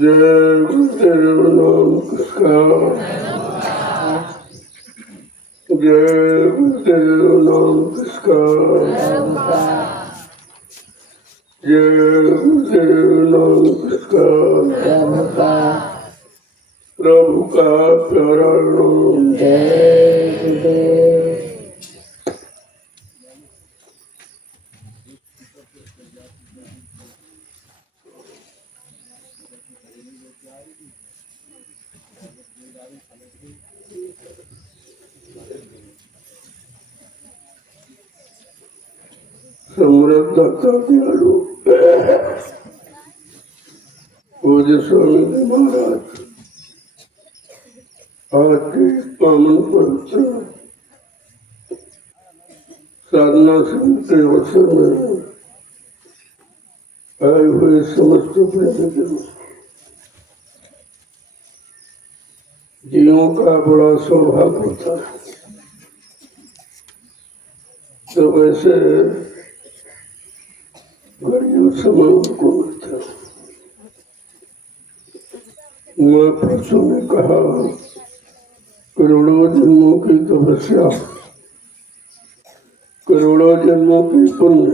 जय गुरुदेव नाम किसका, जय गुरुदेव नाम किसका, जय गुरुदेव नाम किसका, प्रभु का प्यारा नाम। जय गुरुदेव। समृद्धता दयालु पूज्य स्वामी जी महाराज आज के पावन पवित्र साधना संघ के अवसर में आए हुए समस्त प्रेमियों, जीवों का बड़ा सौभाग्य होता है। तो वैसे घड़ियों समय उनको मिलता है। महापुरुषों ने कहा, करोड़ों जन्मों की तपस्या, करोड़ों जन्मों की पुण्य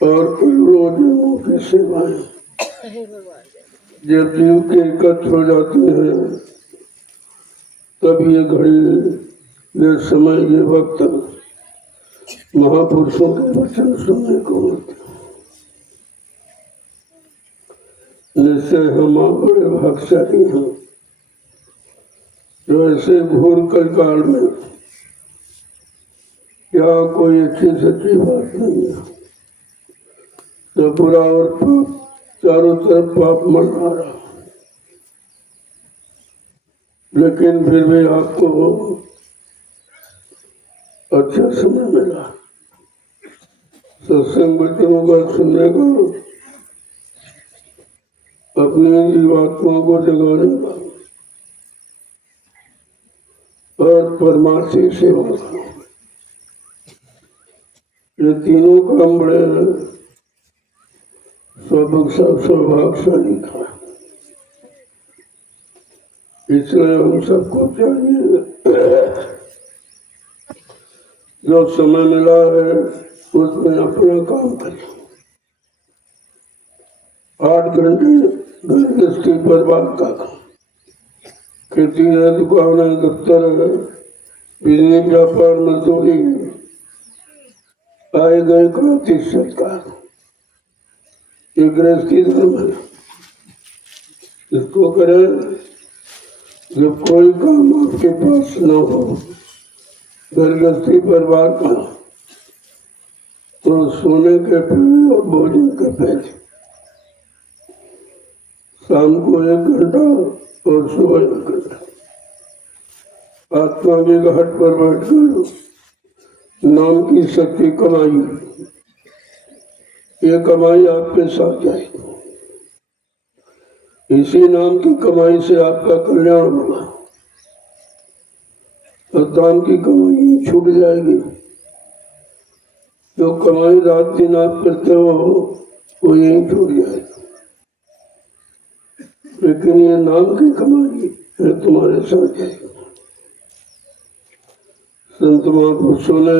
और करोड़ों जन्मों की सेवाएं जब जीव के एकत्र हो जाती हैं, तब ये घड़ी, ये समय, ये वक्त महापुरुषों के वचन सुनने को मिलते। निश्चय हम बड़े भाग्यशाली हैं जो ऐसे घोर काल में क्या कोई अच्छी सच्ची बात नहीं है, तो बुरा और पाप चारों तरफ पाप मंडरा रहा, लेकिन फिर भी आपको अच्छा समय मिला सत्संग वचनों का सुनने को, अपनी जीवात्माओं को जगाने का और परमार्थी सेवा का। ये तीनों काम बड़े सौभाग्यशाली था। इसलिए हम सबको चाहिए जो समय मिला है उसमें अपना काम करें। 8 घंटे गृहस्थी बर्बाद का काम, खेती है, दुकान है, दफ्तर है, बिजली, व्यापार, मजदूरी, आए गए का तीस सत्कार, ये गृहस्थी धर्म है। इसको करें। जब कोई काम आपके पास न हो, गृहस्थी बर्बाद का, तो सोने के पहले और भोजन के पहले शाम को 1 घंटा और सुबह 1 घंटा आत्मा के घाट पर बैठकर नाम की शक्ति कमाई, ये कमाई आपके साथ जाएगी। इसी नाम की कमाई से आपका कल्याण होगा और दान की कमाई छूट जाएगी। जो कमाई रात दिन आप करते हो वो यही छूट जाएगी, लेकिन ये नाम की कमाई है तुम्हारे साथ जाएगी। संत महापुरुषों ने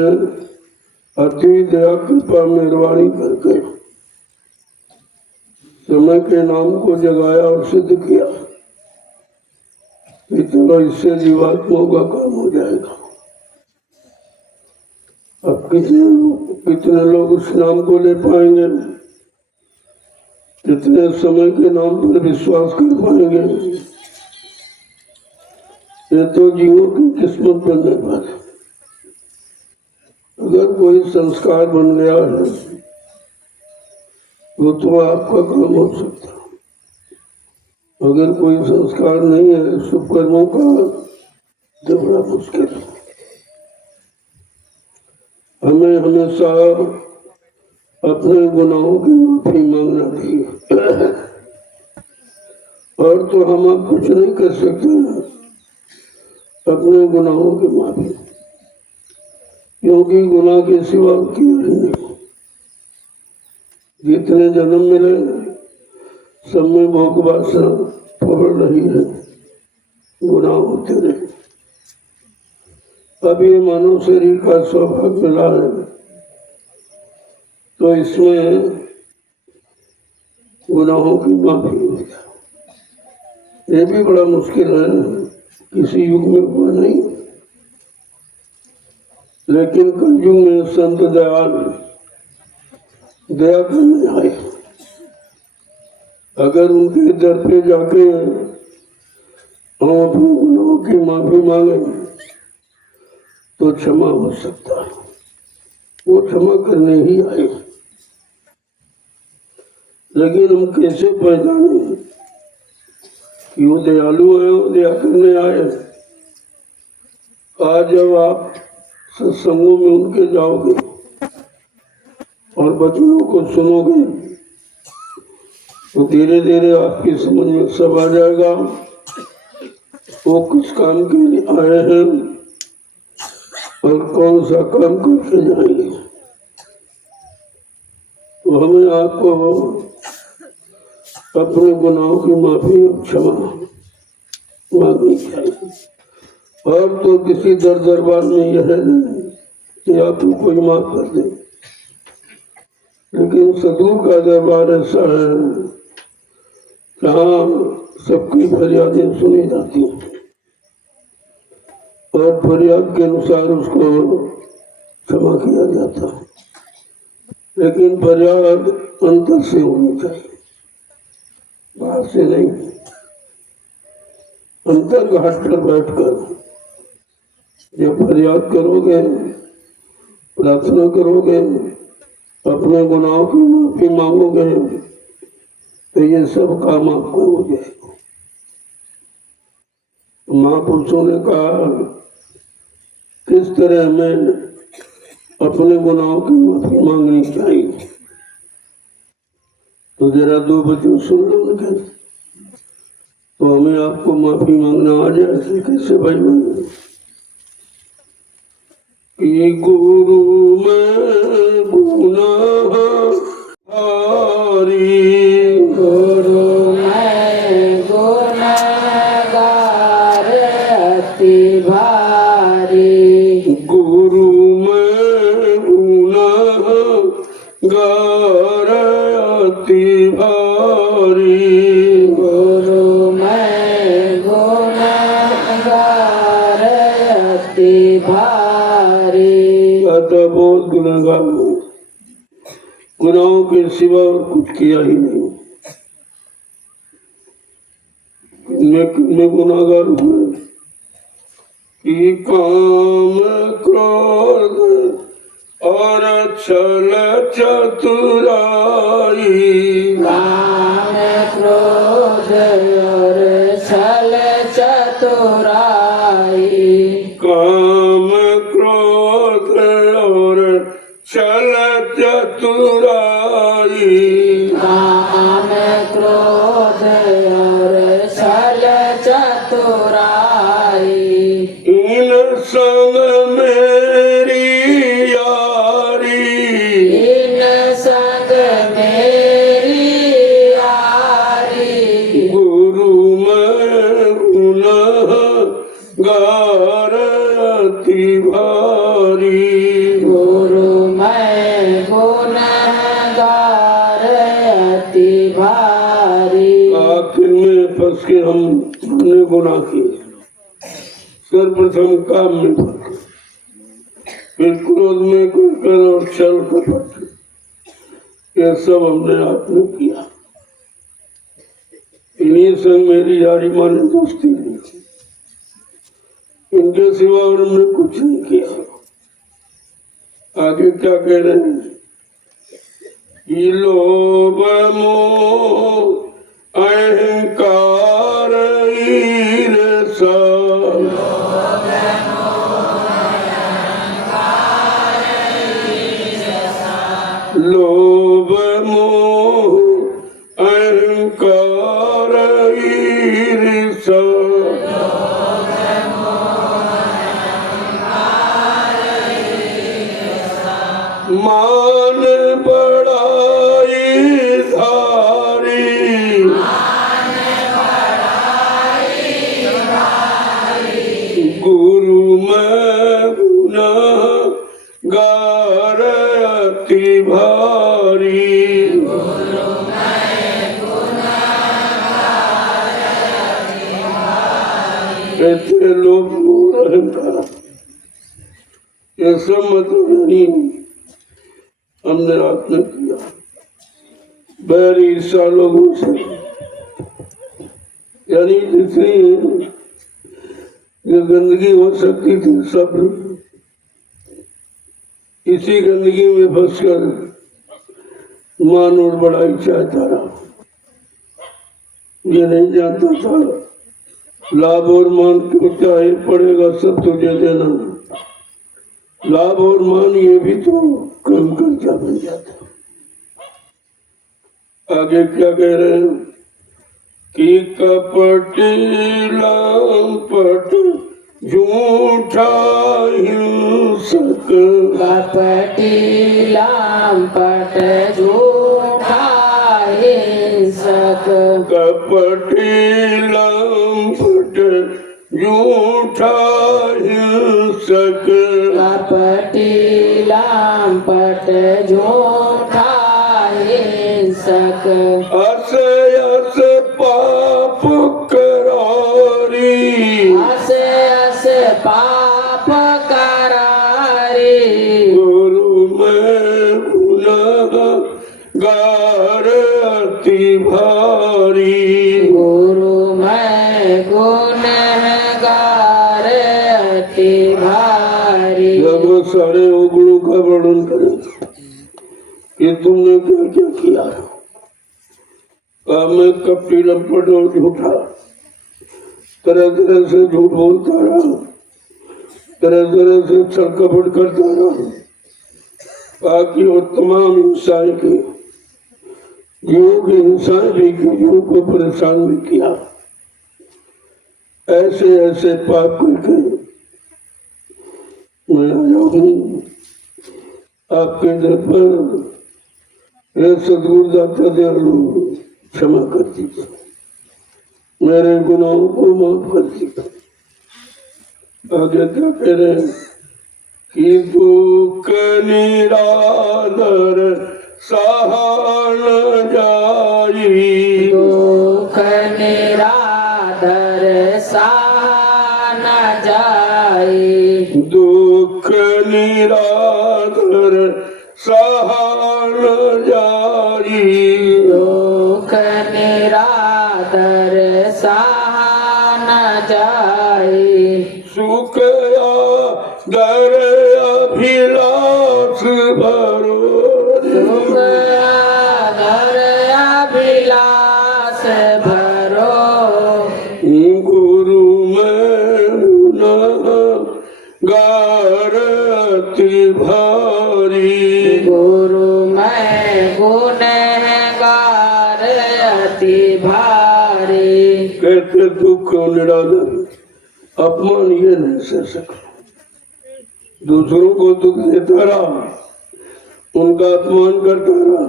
अति दया कृपा मेहरबानी करके समय के नाम को जगाया और सिद्ध किया कि चलो इससे जीवात्माओं का काम हो जाएगा। अब कितने लोग उस नाम को ले पाएंगे, कितने समय के नाम पर विश्वास कर पाएंगे, ये तो जीवों की किस्मत पर निर्भर है। अगर कोई संस्कार बन गया है वो तो आपका काम हो सकता। अगर कोई संस्कार नहीं है शुभ कर्मों का, तो बड़ा मुश्किल है। हमें हमेशा अपने गुनाहों की माफी मांगना चाहिए। और तो हम अब कुछ नहीं कर सकते अपने गुनाहों की माफी, क्योंकि गुनाह के सिवा किया ही नहीं। जितने जन्म मिले सब में भोग वासना पकड़ रही है, गुनाह होते रहे। अब ये मानव शरीर का सौभाग्य मिला है, तो इसमें गुनाहों की माफी हो जाए। ये भी बड़ा मुश्किल है, किसी युग में हुआ नहीं, लेकिन कलयुग में संत दयाल दया करने आए। अगर उनके दर पे जाके हम अपने गुनाहों की माफी मांगे तो क्षमा हो सकता है। वो क्षमा करने ही आए, लेकिन हम कैसे पहचाने कि वो दयालु है, वो दया करने आए? आज जब आप सत्संगों में उनके जाओगे और वचनों को सुनोगे तो धीरे धीरे आपकी समझ में सब आ जाएगा वो किस काम के लिए आए हैं और कौन सा काम करके जाएंगे। तो हमें आपको अपने गुनाहों की माफी और क्षमा मांगनी चाहिए। अब तो किसी दरबार में यह है नहीं कि आपको कोई माफ कर दे, लेकिन सदगुरु का दरबार ऐसा है जहाँ सबकी फरियादें सुनी जाती हैं और फरियाद के अनुसार उसको क्षमा किया जाता है। लेकिन फरियाद अंतर से होनी चाहिए, बाहर से नहीं। अंतर घाट पर बैठकर जब फरियाद करोगे, प्रार्थना करोगे, अपने गुनाहों की माफी मांगोगे तो ये सब काम आपको हो जाएगा। महापुरुषों ने कहा किस तरह हमें अपने गुनाहों की माफी मांगनी चाहिए, तो जरा दो वचन सुन लो उनके, तो हमें आपको माफी मांगना आ जाए। कैसे भाई मांगे? गुरु में गुनाह हारी, गुरु में गुनहगार अति भारी, गुरु में गुनहगार अति भारी, गुरु में गुनहगार अति भारी। अतः बहुत गुनहगार हूँ, गुनाहों के सिवा और कुछ किया ही नहीं। मैं गुनाहगार हूँ कि काम क्रोध और छल चतुराई, काम क्रोध और छल चतुराई, काम क्रोध और छल चतुराई, काम क्रोध और छल चतुराई। इन संग मेरी यारी, इन संग मेरी यारी, गुरु में गुनहगार अति भारी, गुरु में गुनहगार अति भारी। आखिर में फंस के हमने गुनाह किए। सर्वप्रथम काम में फंसे, फिर क्रोध में कर और छल कपट, ये सब हमने आपने किया। इन्हीं संग मेरी यारी माने दोस्ती नहीं, इनके सिवा और हमने कुछ नहीं किया। आगे क्या कह रहे हैं? ये लोभ मोह अहंकार ईर्ष्या, लोभ मोह अहंकार ईर्ष्या, मान बड़ाई धारी, कहते लोग मोह अहंकार, ये सब मतलब नहीं हमने आपने किया। बैर ईर्षा लोगों से, यानी जितनी ये गंदगी हो सकती थी सब इसी गंदगी में फंसकर मान और बड़ाई चाहता रहा। ये नहीं जानता था लाभ और मान क्यों चाहे पड़ेगा सब तुझे देना। लाभ और मान ये भी तो कम कर्जा बन जाता। आगे क्या कह रहे हैं कि कपटी लंपट झूठा हिंसक, कपटी लंपट झूठा हिंसक, कपटी लंपट झूठा हिंसक, कपटी लंपट झूठा हिंसक, अस अस पाप करारी, अस अस पाप करारी, गुरु में गुनहगार अति भारी, गुरु मैं गुनहगार अति भारी। जब वो सारे अवगुणों का वर्णन करें कि तुमने क्या क्या किया, मैं कपटी लंपट और झूठा, तरह तरह से झूठ बोलता रहा, तरह तरह से छल कपट करता रहा, बाकी और तमाम हिंसाएं की, जीवों की हिंसाएं भी की, जीवों को परेशान भी किया। ऐसे ऐसे पाप करके मैं आया हूँ आपके दर पर। हे सद्गुरु दाता दयालु, क्षमा कर दीजिए, मेरे गुनाहों को माफ कर दीजिए। आगे क्या कह रहे हैं कि दुख निरादर सहा न जाई, दुख निरादर सहा न जाई, दुख निरादर सहा न जाई, दुख निरादर सहा न जाई, सुख आदर अभिलाष भरो, सुख आदर अभिलाष भरो, गुरु में गुनहगार अति भारी, गुरु मैं गुनहगार अति भारी। कहते दुख और निरादर अपमान ये नहीं सह सकते, दूसरों को दुख देता रहा, उनका अपमान करता रहा,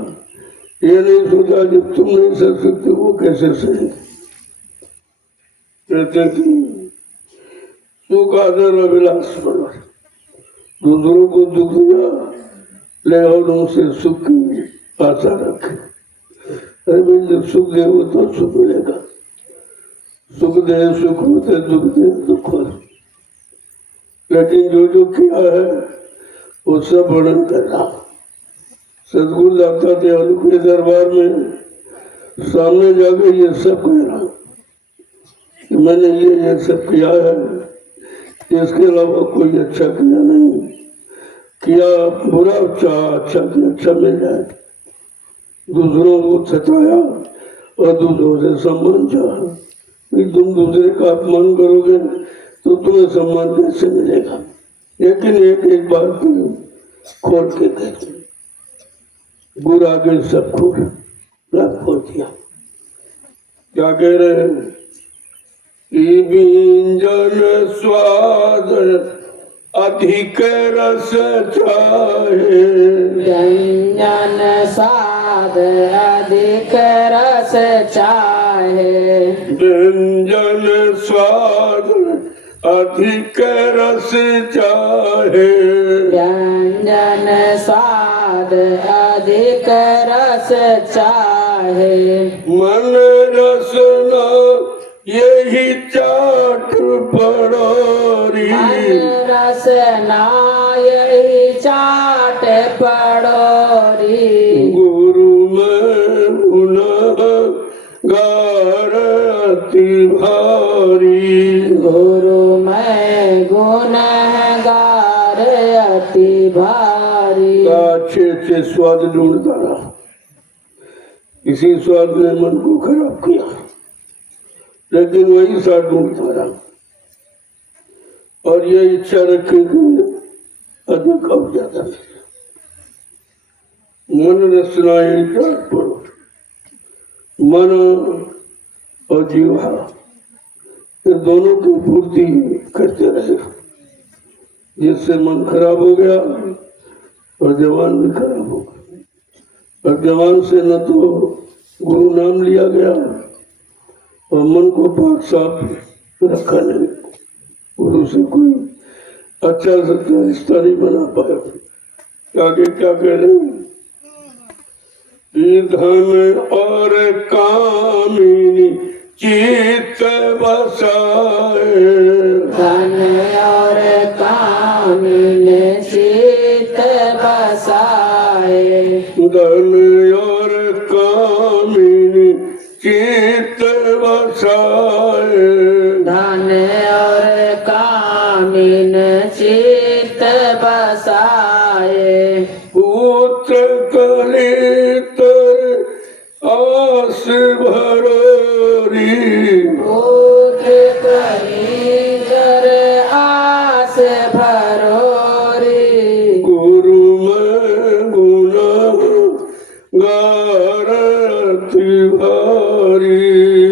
ये नहीं सोचा जब तुम नहीं सह सकते वो कैसे सहेंगे। कहते कि सुख आदर अभिलाष बनो, दूसरों को दुख दिया ले और उनसे सुख की आशा रखे। अरे भाई जब सुख दे वो तो सुख मिलेगा, सुख दे सुख होते, दुख दे दुख हो। लेकिन जो जो किया है वो सब वर्णन कर रहा। सद्गुरु दाता दयालु के दरबार में सामने जाके ये सब कह रहा कि मैंने ये सब किया है, इसके अलावा कोई अच्छा किया नहीं, किया बुरा चाह अच्छा कि अच्छा मिल जाए, दूसरों को सताया और दूसरों से सम्मान चाहा। तुम दूसरे का अपमान करोगे तो तुम्हें सम्मान कैसे मिलेगा। लेकिन एक एक बात खोल के कहते, गुरु आगे सब खोल दिया। क्या कह रहे हैं कि व्यंजन स्वाद अधिक रस चाहे, व्यंजन स्वाद अधिक रस चाहे, व्यंजन स्वाद अधिक रस चाहे, व्यंजन स्वाद अधिक रस चाहे, मन रसना यही चाट पड़ोरी मन रसनाई चाट पड़ोरी गुरु में गुनहगार अति भारी गुरु मैं गुनहगार अति भारी का अच्छे स्वाद ढूंढता रहा इसी स्वाद ने मन को खराब किया लेकिन वही स्वाद ढूंढता रहा और ये इच्छा रखे कि अधिक अब ज्यादा मन रचनाएं चाट पड़ो मन और जीवा ये दोनों की पूर्ति करते रहे जिससे मन खराब हो गया और जवान भी खराब हो गया और जवान से न तो गुरु नाम लिया गया और मन को पाक साफ रखा नहीं गुरु से कोई अच्छा सच्चा रिश्ता नहीं बना पाया आगे क्या कह रहे हैं धन और कामिनी चित्त बसाए धन और कामिन चित्त बसाए धन और कामिनी चित्त बसाए धन और कामिन चित्त बसाए पुत्र कलेतर आस भरोरी पुत्र कलेतर आस भरोरी गुरु में गुनहगार अति भारी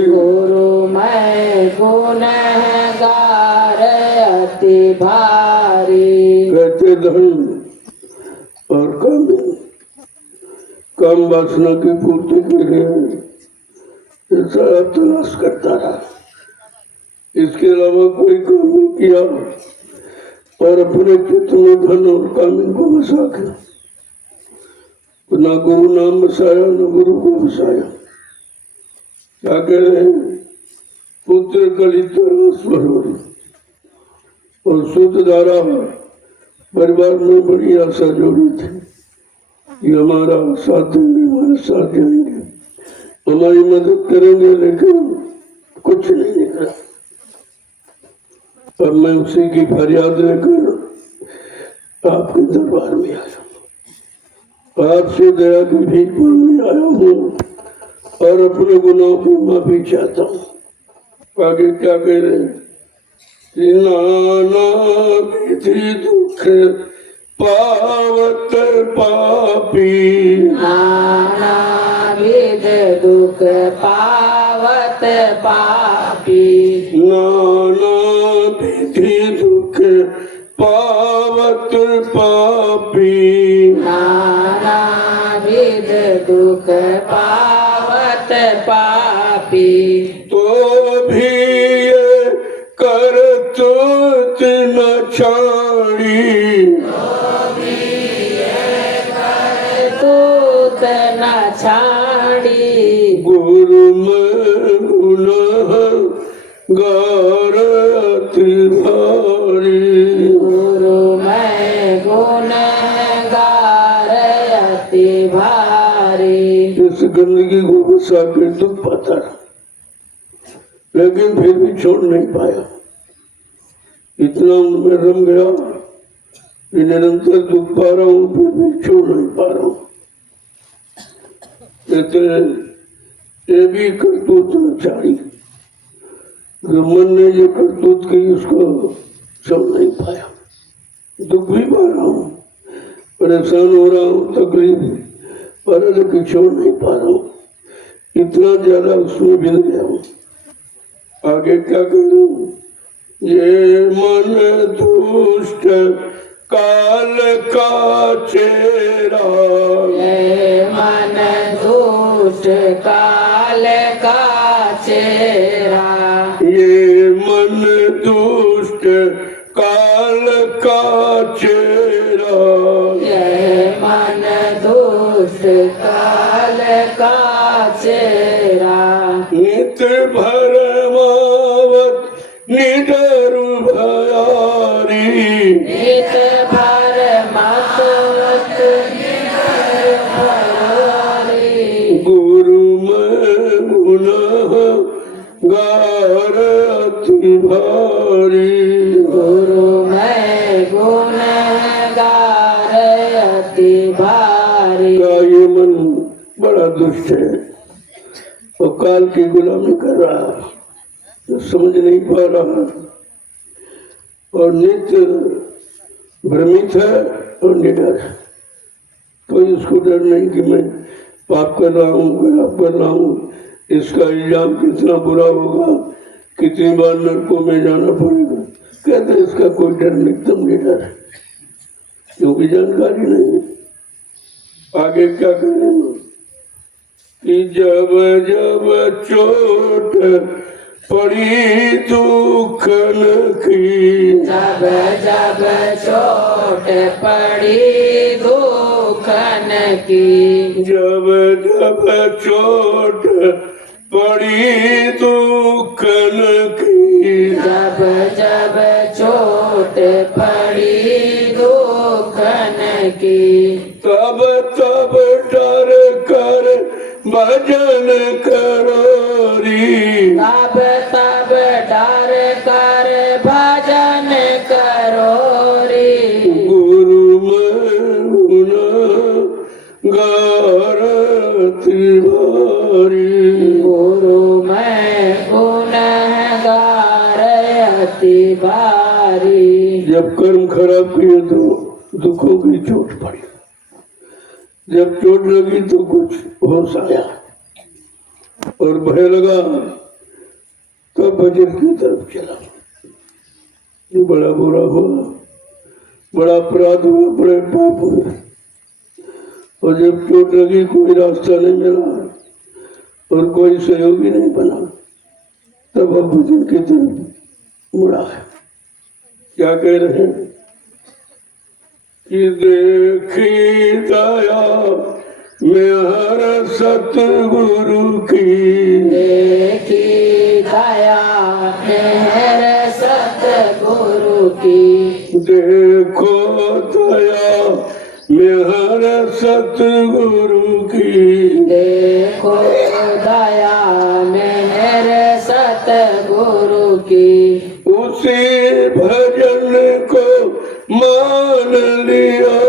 गुरु मैं गुनहगार अति भारी कहते धन और काम वासना की पूर्ति के लिए सारा तलाश करता रहा इसके अलावा कोई काम नहीं किया और अपने चित्त में धन और कामिन को बसा के ना गुरु नाम बसाया न गुरु को बसाया क्या कह रहे हैं पुत्र कलितर भरोरी और सूत धारा परिवार में बड़ी आशा जोड़ी थी कि हमारा साथ देंगे हमारे साथ जाएंगे हमारी मदद करेंगे लेकिन कुछ नहीं निकला अब मैं उसी की फरियाद लेकर आपके दरबार में आया आपसे दया की भीख मांगने आया हूँ और अपने गुनाहों की माफी चाहता हूँ आगे क्या कह रहे हैं नाना विधि दुख पावत पापी नाना विध दुख पावत पापी नाना विधि दुख पावत पापी नाना विध दुख पावत पापी तो भी ये करतूत न छाड़ी तूत न छाड़ी गुरु में गुनहगार अति भारी गुरु मैं गुनहगार अति भारी इस गंदगी को बसा के दुख पाता रहा लेकिन फिर भी छोड़ नहीं पाया इतना उनमें रम गया कि निरंतर दुख पा रहा हूँ फिर भी छोड़ नहीं पा रहा हूँ ये भी करतूत न छाड़ी जो मन ने ये करतूत की उसको छोड़ नहीं पाया दुख भी पा रहा हूँ परेशान हो रहा हूँ तकलीफ पर लेकिन छोड़ नहीं पा रहा हूँ इतना ज्यादा उसमें बिल गया हूँ आगे क्या करूं ये मन दुष्ट काल का चेहरा ये मन दुष्ट काल का चेहरा ये मन दुष्ट काल का चेहरा ये मन दुष्ट काल का चेहरा नित भरमावत निडर है और काल की गुलामी कर रहा है, तो समझ नहीं पा रहा और नित्य भ्रमित है और निडर है। कोई उसको डर नहीं कि मैं पाप कर रहा हूँ, खराब कर रहा हूँ, इसका इल्जाम कितना बुरा होगा, कितनी बार नरकों में जाना पड़ेगा। कहते इसका कोई डर नहीं, एकदम निडर है, क्योंकि जानकारी नहीं है। आगे क्या करेंगे कि जब जब चोट पड़ी दुखन की, जब जब चोट पड़ी दुखन की, जब जब चोट पड़ी दुखन की, जब जब चोट पड़ी दुखन की, तब तब डर कर भजन करो री, तब तब डर कर भजन करो रे। गुरु में गुनाहगार तिवारी, गुरु मैं गुनहगार अति भारी। जब कर्म खराब किए तो दुखों की चोट पड़ी, जब चोट लगी तो कुछ होश आया और भय लगा, तब भजन की तरफ चला। ये बड़ा बुरा हुआ, बड़ा अपराध हुआ, बड़े पाप हुए। और जब चोट लगी कोई रास्ता नहीं मिला और कोई सहयोगी नहीं बना, तब अब भजन की तरफ मुड़ा है। क्या कह रहे हैं कि देखी दया में हर सतगुरु की, देखी दया मेहर सतगुरु की, देखो दया में हर सतगुरु की, देखो दया मेहर सतगुरु की। उसी भजन को मान लिया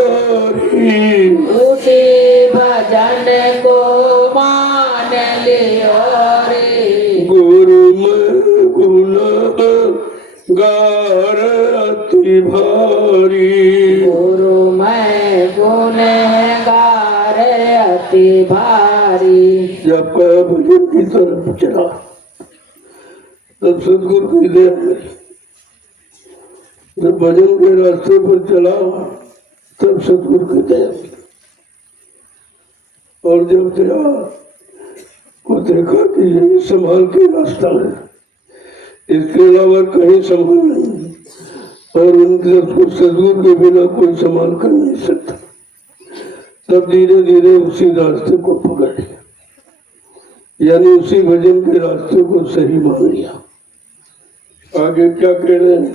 री, उसी भजन को मान लियो रे। गुरु में गुनाहगार अति भारी, गुरु मैं गुनहगार अति भारी। जब का भजन की तरफ चला तब सदगुरु की दया मिली। जब भजन के रास्ते पर चला तब सदगुरु की दया मिली। और जब दया को देखा कि यही संभाल के रास्ता है, इसके अलावा कहीं संभाल नहीं और उनको सदगुरु के बिना कोई संभाल कर नहीं सकता, तब धीरे धीरे उसी रास्ते को पकड़ लिया, यानी उसी भजन के रास्ते को सही मान लिया। आगे क्या कह रहे हैं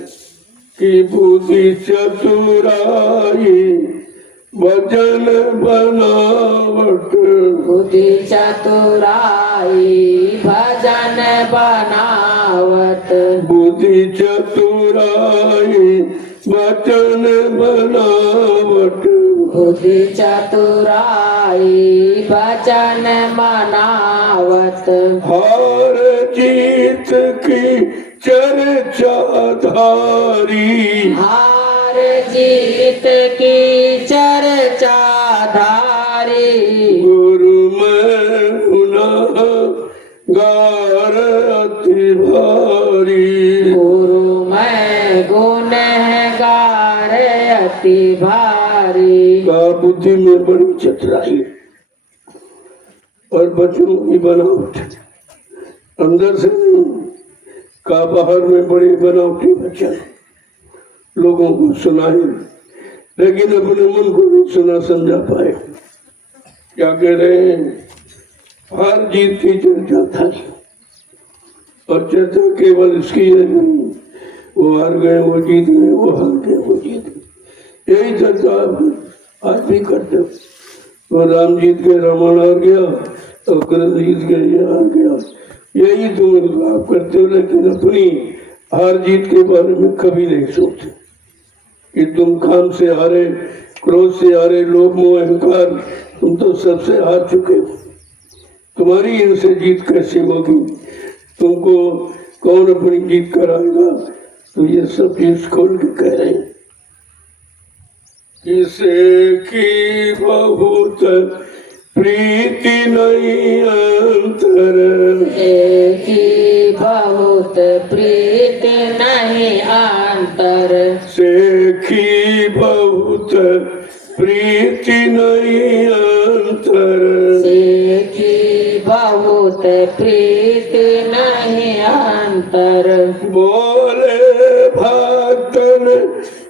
कि बुद्धि चतुराई भजन बनावट, बुद्धि चतुराई भजन बनावट, बुद्धि चतुराई भजन बनावट, बुद्धि चतुराई भजन बनावत। हार जीत की चर्चा धारी, हार जीत की चर्चा धारी, गुरु में गुनाहगार अति भारी, गुरु मैं गुनहगार अति भारी। का बुद्धि में बड़ी चतुराई और बच्चों की बनावट, अंदर से नहीं का बाहर में बड़ी बनावटी वचन लोगों को सुनाए, लेकिन अपने मन को नहीं सुना समझा पाए। क्या कह रहे हैं, हार जीत की चर्चा था और चर्चा केवल इसकी है नहीं, वो हार गए वो जीत गए, वो हार गए वो जीत गए, यही चर्चा आज भी करते हो। तो राम जीत गए, रावण हार गया, और कृष्ण जीत गए, ये हार गया, यही तुम लाभ करते हो, लेकिन अपनी हार जीत के बारे में कभी नहीं सोचते कि तुम काम से हारे, क्रोध से हारे, लोभ मोह अहंकार, तुम तो सबसे हार चुके हो। तुम्हारी इनसे जीत कैसे होगी, तुमको कौन अपनी जीत कराएगा। तो ये सब चीज खोल के कह रहे हैं। किसे की बहुत प्रीति नहीं अंतर, की बहुत प्रीति नहीं अंतर, सेखी बहुत प्रीति नहीं अंतर, की बहुत प्रीति नहीं अंतर। बोले भक्तन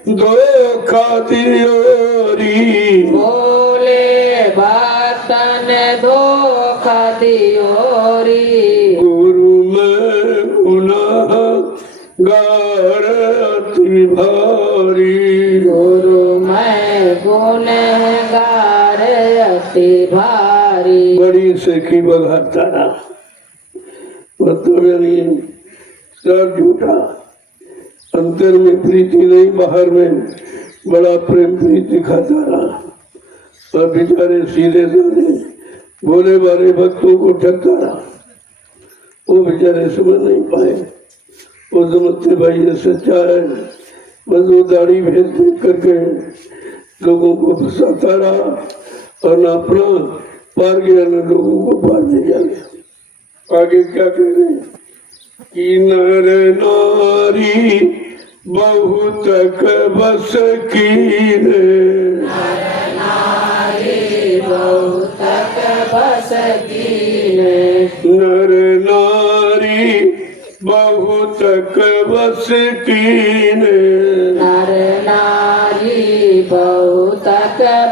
धोखा दियोरी, बोले भक्तन धोखा दियोरी, गुरु में गुनाह गार अति भारी, गुरु मैं गुनहगार अति भारी। बड़ी सेखी बघाता रहा, मतलब यानी सब झूठा, अंतर में प्रीति नहीं, बाहर में बड़ा प्रेम प्रीति खाता रहा और बेचारे सीधे साधे भोले बाले भक्तों को ठगता रहा। वो बेचारे समझ नहीं पाए, वो समझते भाई ये सच्चा है, बस वो दाढ़ी भेज भेज करके लोगों को फंसाता रहा और ना अपना पार गया न लोगों को पार दे गया। आगे क्या कह रहे हैं कि नर नारी बहुत बस कीने, नारी बहुत बस कीने, नर नारी बहुत बस कीने, नर नारी बहुत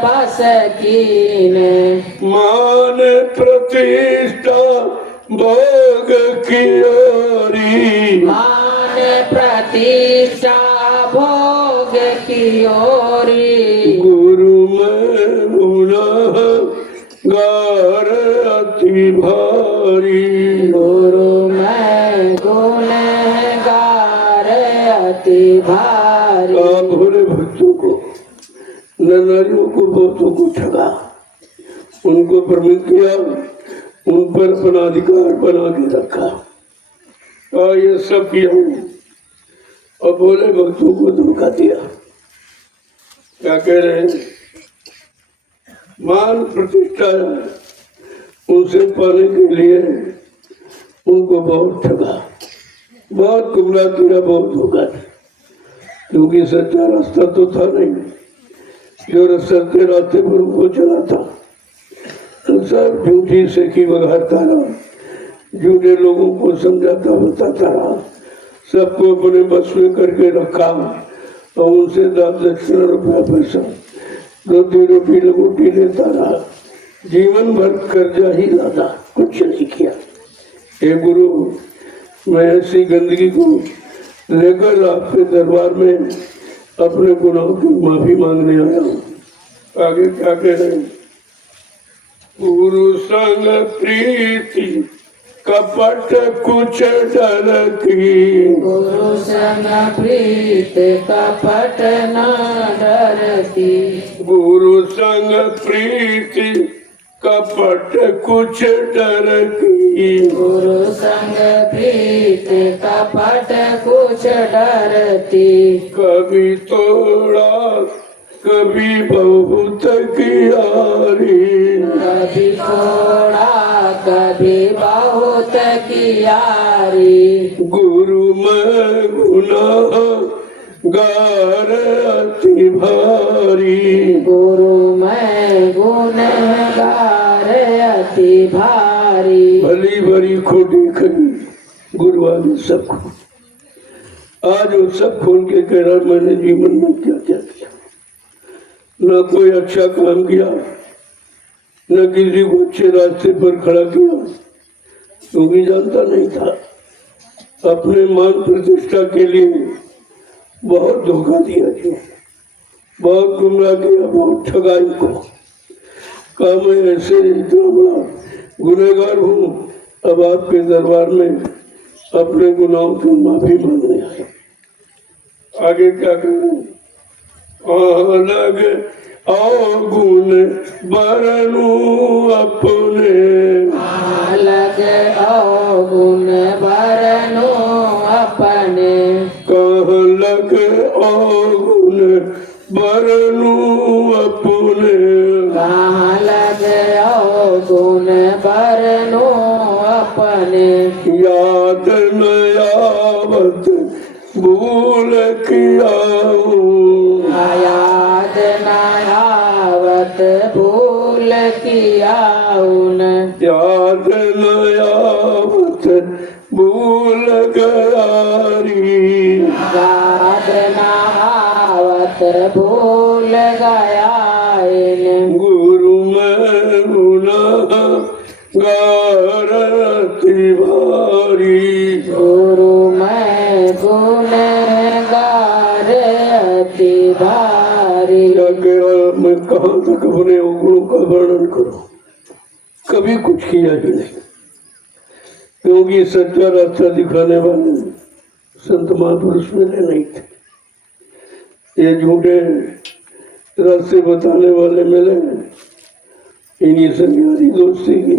बस कीने, मान प्रतिष्ठा भोग की ओरी, मान प्रतिष्ठा भोग की ओरी, गुरु में गुनाह गार अति भारी, गुरु मैं गुनहगार अति भारी। आप भोले भक्तों को न नारियों को बहुतों को ठगा, उनको प्रमित किया, उन पर अपना अधिकार बना के रखा और ये सब किया और भोले भक्तों को धोखा दिया। क्या कह रहे हैं, मान प्रतिष्ठा उनसे पाने के लिए उनको बहुत ठगा, बहुत गुमराह किया, बहुत धोखा दिया, क्योंकि सच्चा रास्ता तो था नहीं, जो सत्य रास्ते पर उनको चला था तो सब झूठी सेखी बघाता रहा, झूठे लोगों को समझाता बताता रहा, सबको अपने बस में करके रखा और उनसे दान दक्षिणा रुपया पैसा रोटी रोटी लगोटी लेता रहा, जीवन भर कर्जा ही लादा, कुछ नहीं किया। हे गुरु, मैं ऐसी गंदगी को लेकर आपके दरबार में अपने गुनाहों की माफी मांगने आया हूँ। आगे क्या कह रहे हैं, गुरु संग प्रीति कपट कुछ डर की, गुरु संग प्रीत कपट न डरती, गुरु संग प्रीति कपट कुछ डर की, गुरु संग प्रीत कपट कुछ डरती, कभी थोड़ा कभी बहुत कियारी, कभी थोड़ा कभी बहुत कियारी, गुरु में गुनाह गार अति भारी, गुरु मैं गुनहगार अति भारी। भली भरी खोटी खरी गुरु आदि सबको आज वो सब खोल के कह रहा, मैंने जीवन में क्या क्या किया, न कोई अच्छा काम किया, न किसी को अच्छे रास्ते पर खड़ा किया, क्योंकि जानता नहीं था। अपने मान प्रतिष्ठा के लिए बहुत धोखा दिया जी, बहुत गुमराह किया, बहुत ठगा इनको। कहा मैं ऐसे इतना बड़ा गुनहगार हूँ, अब आपके दरबार में अपने गुनाहों की माफी मांगने आया। आगे क्या करें, अलग अवगुण बरनु अपने अलग अवगुण बरनु अपने कह लग अवगुण बरनु अपने कहाँ लग अवगुण बरनु अपने याद न आवत भूल कियाऊं याद न आवत भूल कियाउन याद न आवत भूल गयारी याद न आवत भूल गयाइन गुरु में गुनाह गारती भारी गुरु मैं गुनहगार अति भारी अगर मैं कहाँ तक अपने अवगुणों का वर्णन करूं, कभी कुछ किया ही नहीं, क्योंकि सच्चा रास्ता दिखाने वाले संत महापुरुष मेरे नहीं थे। ये झूठे रास्ते बताने वाले मिले, इन्हीं संज्ञानी दोस्ती की,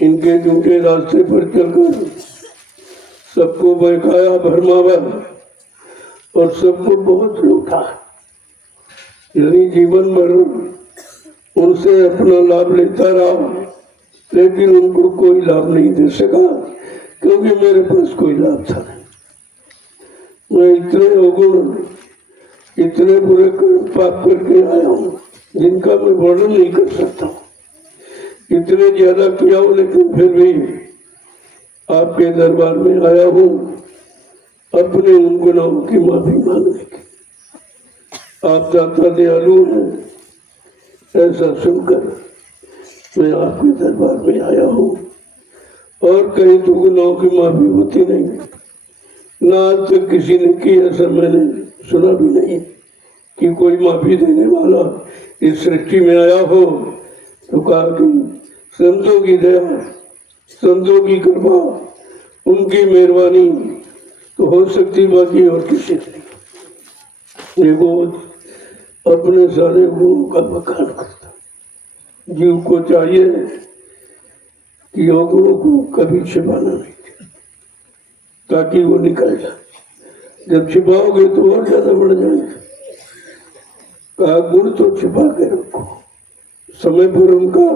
इनके झूठे रास्ते पर चलकर सबको बहकाया भरमावा और सबको बहुत लूटा। यानी जीवन भर उनसे अपना लाभ लेता रहा, लेकिन उनको कोई लाभ नहीं दे सका, क्योंकि मेरे पास कोई लाभ था नहीं। मैं इतने अवगुण, इतने बुरे कर्म पाप करके आया हूँ जिनका मैं वर्णन नहीं कर सकता हूँ। इतने ज्यादा किया हूँ, लेकिन फिर भी आपके दरबार में आया हूँ अपने उन गुनाहों की माफी मांगने की। आप दाता दयालु हैं, ऐसा सुनकर मैं आपके दरबार में आया हूँ। और कहीं तो गुनाहों की माफी होती नहीं, ना आज तक किसी ने की, ऐसा मैंने सुना भी नहीं कि कोई माफी देने वाला इस सृष्टि में आया हो। तो कहा कि संतों की दया, संतों की कृपा, उनकी मेहरबानी तो हो सकती, बाकी और किसी से नहीं। देखो, अपने सारे गुणों का बखान करता। जीव को चाहिए कि अवगुणों को कभी छिपाना नहीं, ताकि वो निकल जाए। जब छिपाओगे तो और ज्यादा बढ़ जाएंगे। कहा गुण तो छिपा के रखो, समय पर उनका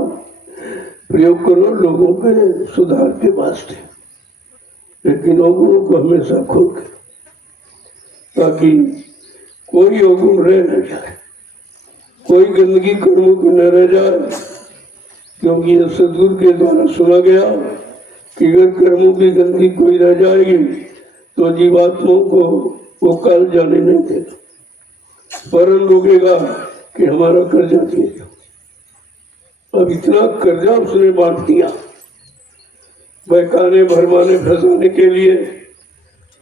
प्रयोग करो लोगों के सुधार के वास्ते, लेकिन अवगुणों को हमेशा खोल के, ताकि कोई अवगुण रह न जाए, कोई गंदगी कर्मों की न रह जाए। क्योंकि यह सदगुरु के द्वारा सुना गया कि अगर कर्मों की गंदगी कोई रह जाएगी तो जीवात्माओं को वो काल जाने नहीं देगा, वरन रोकेगा कि हमारा कर्जा दिए जाओ। अब इतना कर्जा उसने बांट दिया बहकाने, भरमाने, फंसाने के लिए,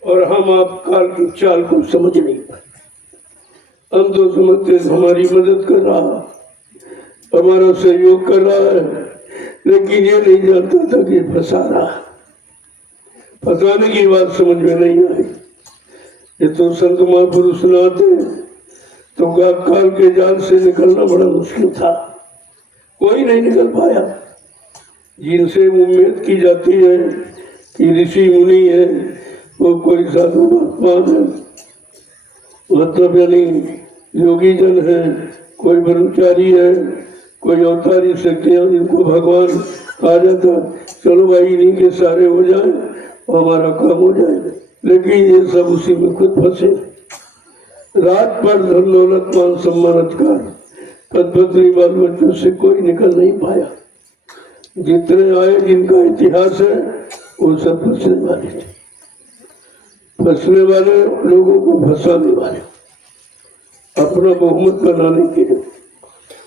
और हम आप काल की चाल को समझ नहीं पाए। हम तो समझते हमारी मदद कर रहा, हमारा सहयोग कर रहा है, लेकिन ये नहीं जानता था कि फंसा रहा। फंसाने की बात समझ में नहीं आई। ये तो संत महापुरुष सुनाते तो काल के जाल से निकलना बड़ा मुश्किल था, कोई नहीं निकल पाया। जिनसे उम्मीद की जाती है कि ऋषि मुनि है, वो कोई साधु महात्मा है, मतलब यानी योगी जन है, कोई ब्रह्मचारी है, कोई अवतारी शक्तियां जिनको भगवान कहा जाता, चलो भाई इन्हीं के सारे हो जाए और हमारा काम हो जाएगा। लेकिन ये सब उसी में खुद फंसे। रात पर धन दौलत मान सम्मान अधिकार पद पत्नी बाल बच्चों से कोई निकल नहीं पाया। जितने आए जिनका इतिहास है वो सब फंसने वाले थे, फंसने वाले लोगों को फंसाने वाले, अपना बहुमत बनाने के लिए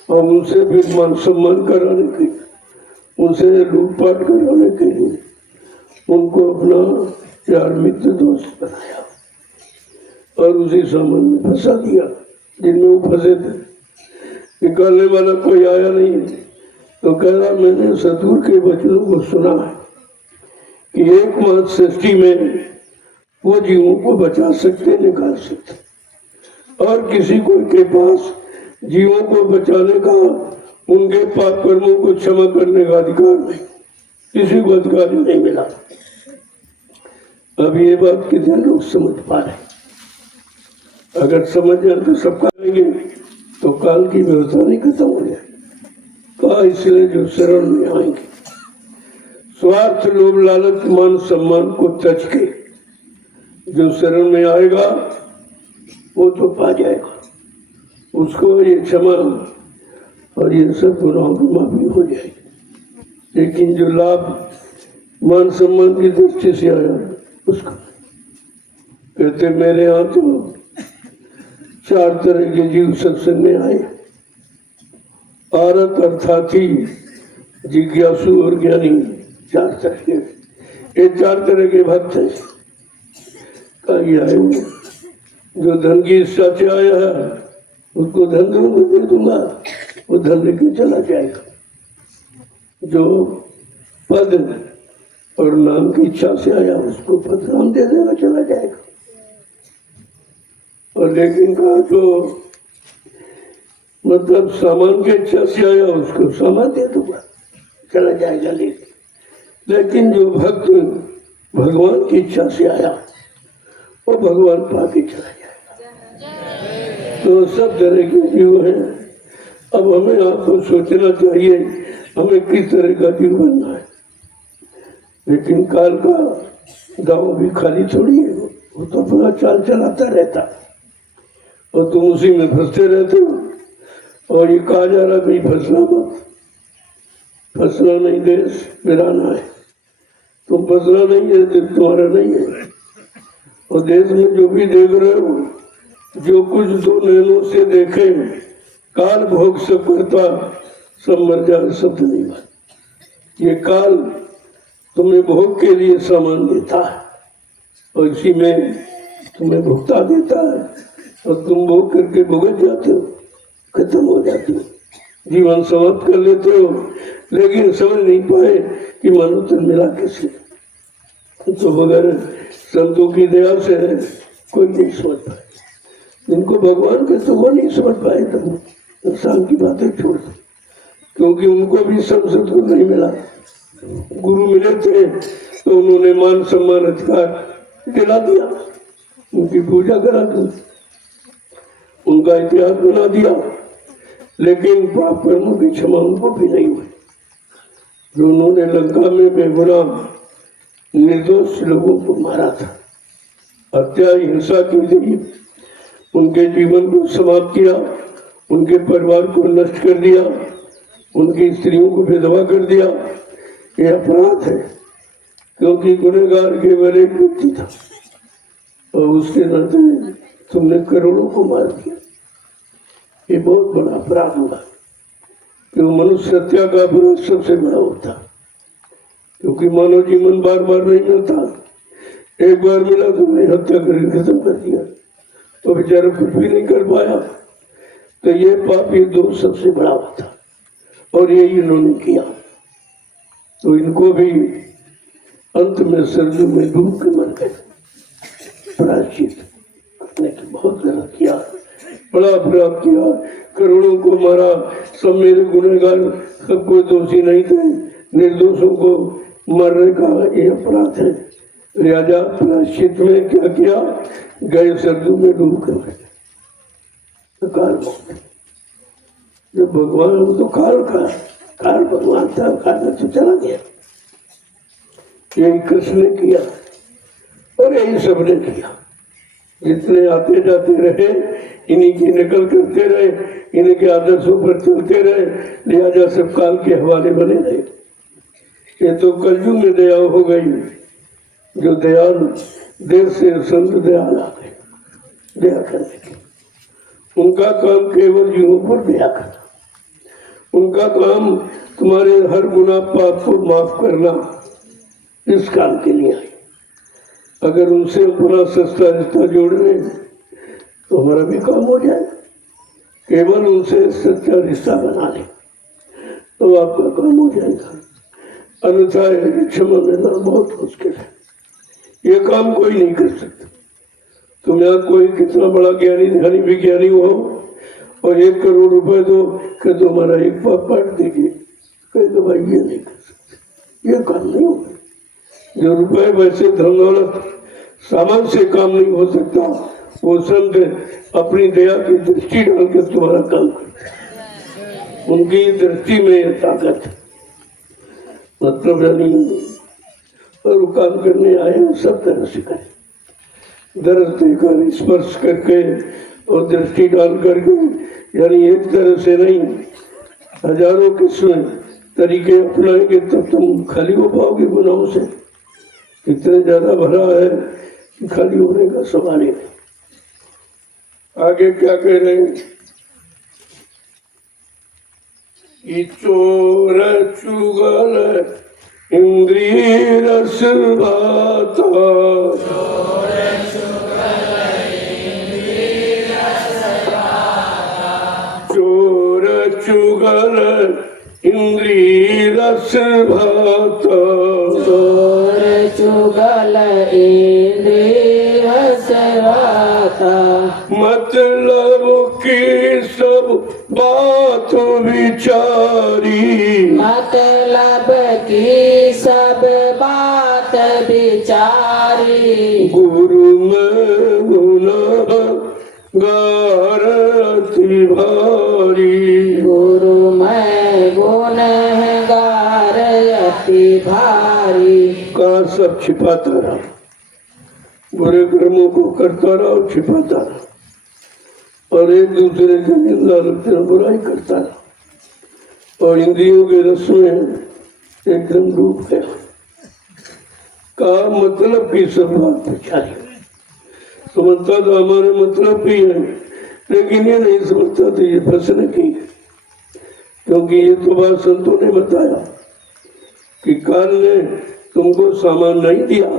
और उनसे फिर मान सम्मान कराने के लिए, उनसे लूटपाट कराने के लिए उनको अपना यार मित्र दोस्त बनाया और उसी सामान में फंसा दिया जिनमें वो फंसे थे। निकालने वाला कोई आया नहीं तो कह रहा मैंने सतगुरु के वचनों को सुना है कि एकमात्र सृष्टि में वो जीवों को बचा सकते, निकाल सकते, और किसी को के पास जीवों को बचाने का, उनके पाप कर्मों को क्षमा करने का अधिकार नहीं, किसी को अधिकार ही नहीं मिला। अब ये बात कितने लोग समझ पा रहे? अगर समझ जाए तो सब करेंगे तो काल की व्यवस्था नहीं खत्म हो जाए। कहा इसलिए जो शरण में आएंगे, स्वार्थ लोभ लालच मान सम्मान को तज के जो शरण में आएगा वो तो पा जाएगा, उसको ये क्षमा और ये सब गुनाहों की माफी हो जाएगी। लेकिन जो लाभ मान सम्मान की दृष्टि से आया उसको कहते मेरे यहाँ तो 4 तरह के जीव सत्संग में आए, आरत अर्थार्थी जिज्ञासु और ज्ञानी, 4 तरह के, ये 4 तरह के भक्त हैं। कहीं आए जो धन की इच्छा से आया है उसको धन दे दूंगा, वो धन लेके चला जाएगा। जो पद और नाम की इच्छा से आया उसको पद नाम दे देगा, चला जाएगा। और लेकिन कहा जो मतलब सामान की इच्छा से आया उसको सामान दे दूंगा, चला जाएगा। लेकिन जो भक्त भगवान की इच्छा से आया वो भगवान पाके चला जाएगा। तो सब तरह के जीव हैं। अब हमें आपको सोचना चाहिए हमें किस तरह का जीव बनना है। लेकिन काल का दाव भी खाली थोड़ी है, वो तो अपना चाल चलाता रहता और तुम उसी में फंसते रहते हो। और ये कहा जा रहा भाई फंसना मत, फंसना नहीं, देश बिराना है। तुम फंसना नहीं है, देश तुम्हारा नहीं है। और देश में जो भी देख रहे हो, जो कुछ 2 नैनों से देखे, काल भोग सब करता, सब मर जाए, शब्द नहीं बात। ये काल तुम्हें भोग के लिए सामान देता है और इसी में तुम्हें भुगता देता है और तुम भोग करके भुगत जाते हो, खत्म हो जाते हो, जीवन समाप्त कर लेते हो। लेकिन समझ नहीं पाए कि मनुष्य मिला किसी, तो बगैर संतों की दया से कोई नहीं समझ पाए। जिनको भगवान के तो वो नहीं समझ पाए, तो इंसान की बातें छोड़ दो, क्योंकि उनको भी सब सदगुरु नहीं मिला। गुरु मिले थे तो उन्होंने मान सम्मान अधिकार दिला दिया, उनकी पूजा करा दी, उनका इतिहास बना दिया। लेकिन पाप कर्मों की क्षमा उनको भी नहीं हुई। जो उन्होंने लंका में बेगुनाह निर्दोष लोगों को मारा था, हत्या हिंसा की थी, उनके जीवन को समाप्त किया, उनके परिवार को नष्ट कर दिया, उनकी स्त्रियों को विधवा कर दिया, ये अपराध है। क्योंकि गुनहगार केवल एक व्यक्ति था और उसके नाते तुमने करोड़ों को मार दिया। ये बहुत बड़ा अपराध हुआ, क्योंकि मनुष्य हत्या का अपराध सबसे बड़ा होता, क्योंकि मानव जीवन बार बार नहीं मिलता। एक बार मिला तुमने हत्या करके खत्म कर दिया, तो बेचारा कुछ भी नहीं कर पाया। तो ये पाप, ये दोष सबसे बड़ा होता और यही इन्होंने किया। तो इनको भी अंत में सरजू में डूब के मर गए। प्रायश्चित अपने की बहुत गलत किया, बड़ा अपराध किया, करोड़ों को मारा। सब मेरे गुनहगार, सब कोई दोषी नहीं थे, निर्दोषों को मरने का ये अपराध है। राजा प्रायश्चित में क्या किया, गए सरजू में डूब कर गए। काल जब भगवान तो काल भगवान था, काल में तो चला गया। यही कृष्ण ने किया और यही सबने किया। जितने आते जाते रहे, इन्हीं की नकल करते रहे, इन्हीं के आदर्शों पर चलते रहे, लिहाजा सब काल के हवाले बने रहे। ये तो कलयुग में दया हो गई, जो दयाल देर से संत दयाल आ गए दया करने के। उनका काम केवल जीवों पर दया करना, उनका काम तुम्हारे हर गुनाह पाप को माफ करना, इस काम के लिए आई। अगर उनसे अपना सस्ता रिश्ता जोड़ ले तो हमारा भी काम हो जाएगा। केवल उनसे सच्चा रिश्ता बना ले तो आपका काम हो जाएगा। अन्यथा क्षमा मिलना बहुत मुश्किल है, ये काम कोई नहीं कर सकता। तुम यहाँ कोई कितना बड़ा ज्ञानी ध्यानी विज्ञानी हो और 1 करोड़ रुपए दो, कह दो हमारा एक पाप काट दीजिए, कह दो भाई ये नहीं कर सकते, ये काम नहीं होगा। जो रुपए वैसे धन दौलत सामान से काम नहीं हो सकता, वो संत अपनी दया की दृष्टि डालकर तुम्हारा काम करते हैं। उनकी दृष्टि में ये ताकत है, मतलब यानी और वो काम करने आए सब तरह से करें, दर्द देकर स्पर्श करके और दृष्टि डाल करके, यानी एक तरह से नहीं, हजारों किस्म तरीके अपनाएंगे तब तुम खाली हो पाओगे गुनाहों से। इतने ज्यादा भरा है कि खाली होने का सवाल ही नहीं। आगे क्या कह रहे हैं कि चोर चुगल इंद्रिय रस भाता, चोर चुगल इंद्रिय रस भाता, चोर चुगल इंद्रिय रस भाता, मतलब की सब बात विचारी, मतलब की सब बात विचारी, गुरु में गुनाह गारती भारी, गुरु मैं गुनहगार अति भारी। का सब छिपाता रहा, बुरे कर्मों को करता रहा और छिपाता रहा, और एक दूसरे की निंदा लगते रहा, बुराई करता रहा, और इंद्रियों के रस में एकदम डूब गया। का मतलब की सब बात बेचारी समझता था हमारे मतलब की है, लेकिन ये नहीं समझता था ये फंसने की है। क्योंकि ये तो बात संतों ने बताया कि काल ने तुमको सामान नहीं दिया,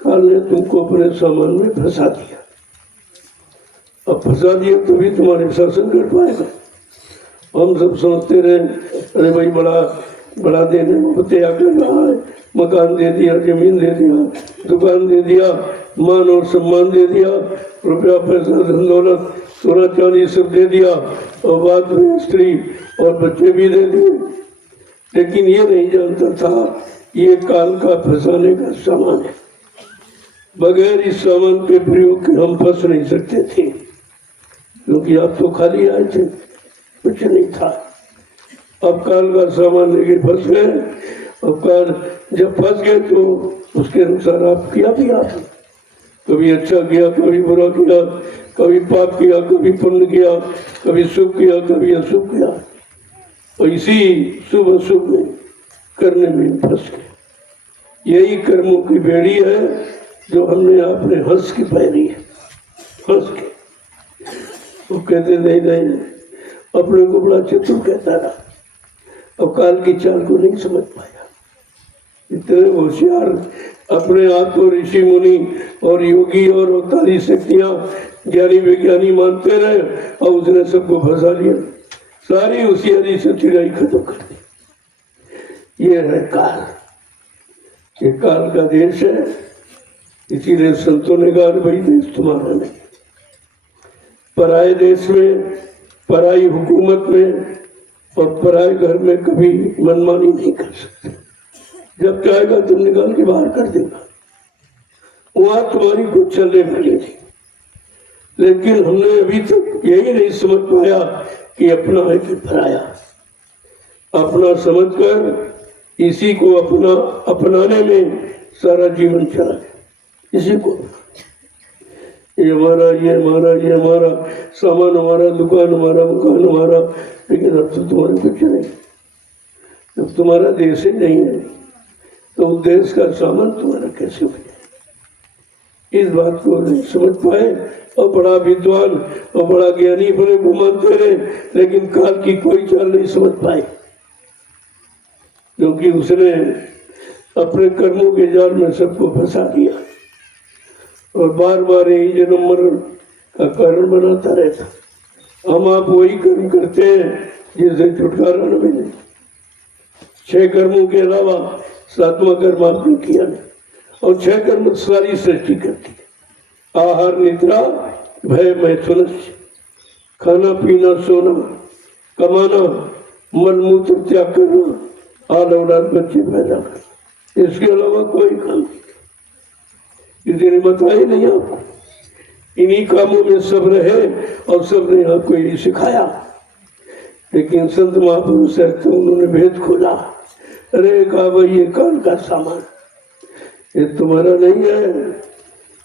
काल ने तुमको अपने सामान में फंसा दिया। अब फंसा दिया तभी तुम्हारे शासन कर पाएगा। हम सब सोचते रहे अरे भाई बड़ा बड़ा देने में त्याग कर रहा है, मकान दे दिया, जमीन दे दिया, दुकान दे दिया, मान और सम्मान दे दिया, रुपया पैसा धन दौलत सोना चांदी सब दे दिया, और बाद में स्त्री और बच्चे भी दे दिए। लेकिन ये नहीं जानता था ये काल का फंसाने का सामान है। बगैर इस सामान के प्रयोग के हम फंस नहीं सकते थे, क्योंकि आप तो खाली आए थे, कुछ नहीं था। अब काल का सामान लेके फंस गए। अब काल जब फंस गए तो उसके अनुसार आप किया भी आप, कभी अच्छा किया, कभी बुरा किया, कभी पाप किया, कभी पुण्य किया, कभी शुभ किया, कभी अशुभ किया, और इसी शुभ अशुभ में करने में फंस गए। यही कर्मों की बेड़ी है जो हमने आपने हंस की पहनी है, हंस के। वो कहते नहीं, अपने को बड़ा चतुर कहता रहा, अब काल की चाल को नहीं समझ पाया। इतने होशियार अपने आप को ऋषि मुनि और योगी और अवतारी शक्तियां ज्ञानी विज्ञानी मानते रहे, और उसने सबको फंसा लिया। सारी होशियारी से चिड़ाई खत्म कर दी। ये है काल, ये काल का देश है। इसीलिए संतों ने कहा भाई देश तुम्हारा नहीं। पराये देश में, पराई हुकूमत में और पराये घर में कभी मनमानी नहीं कर सकते। जब चाहेगा तुम निकाल के बाहर कर देगा, वहां तुम्हारी कुछ चलने वाली नहीं। लेकिन हमने अभी तक यही नहीं समझ पाया कि अपना है कि पराया। अपना समझकर इसी को अपना अपनाने में सारा जीवन चला गया। इसी को ये हमारा, ये हमारा, ये हमारा सामान, हमारा दुकान, हमारा मकान, हमारा। लेकिन अब तो तुम्हारे कुछ नहीं, अब तुम्हारा देश ही नहीं है, तो देश का सामान तुम्हारा कैसे हो जाए? इस बात को नहीं समझ पाए, और बड़ा विद्वान और बड़ा ज्ञानी बने को मानते रहे, लेकिन काल की कोई चाल नहीं समझ पाए, क्योंकि उसने अपने कर्मों के जाल में सबको फंसा दिया और बार बार यही जन्म मरण का कारण बनाता रहता। हम आप वही कर्म करते हैं जिससे छुटकारा न मिले। 6 कर्मों के अलावा 7वां कर्म आपने किया नहीं, और 6 कर्म सारी सृष्टि करती है। आहार निद्रा भय मैथुन खाना पीना सोना कमाना मल मूत्र त्याग करना आल औलाद बच्चे पैदा करना, इसके अलावा कोई काम नहीं। किसी ने बताया नहीं आपको, इन्हीं कामों में सब रहे और सबने आपको यही सिखाया। लेकिन संत महापुरुष है तो उन्होंने भेद खोला। अरे कहा भाई ये काल का सामान ये तुम्हारा नहीं है,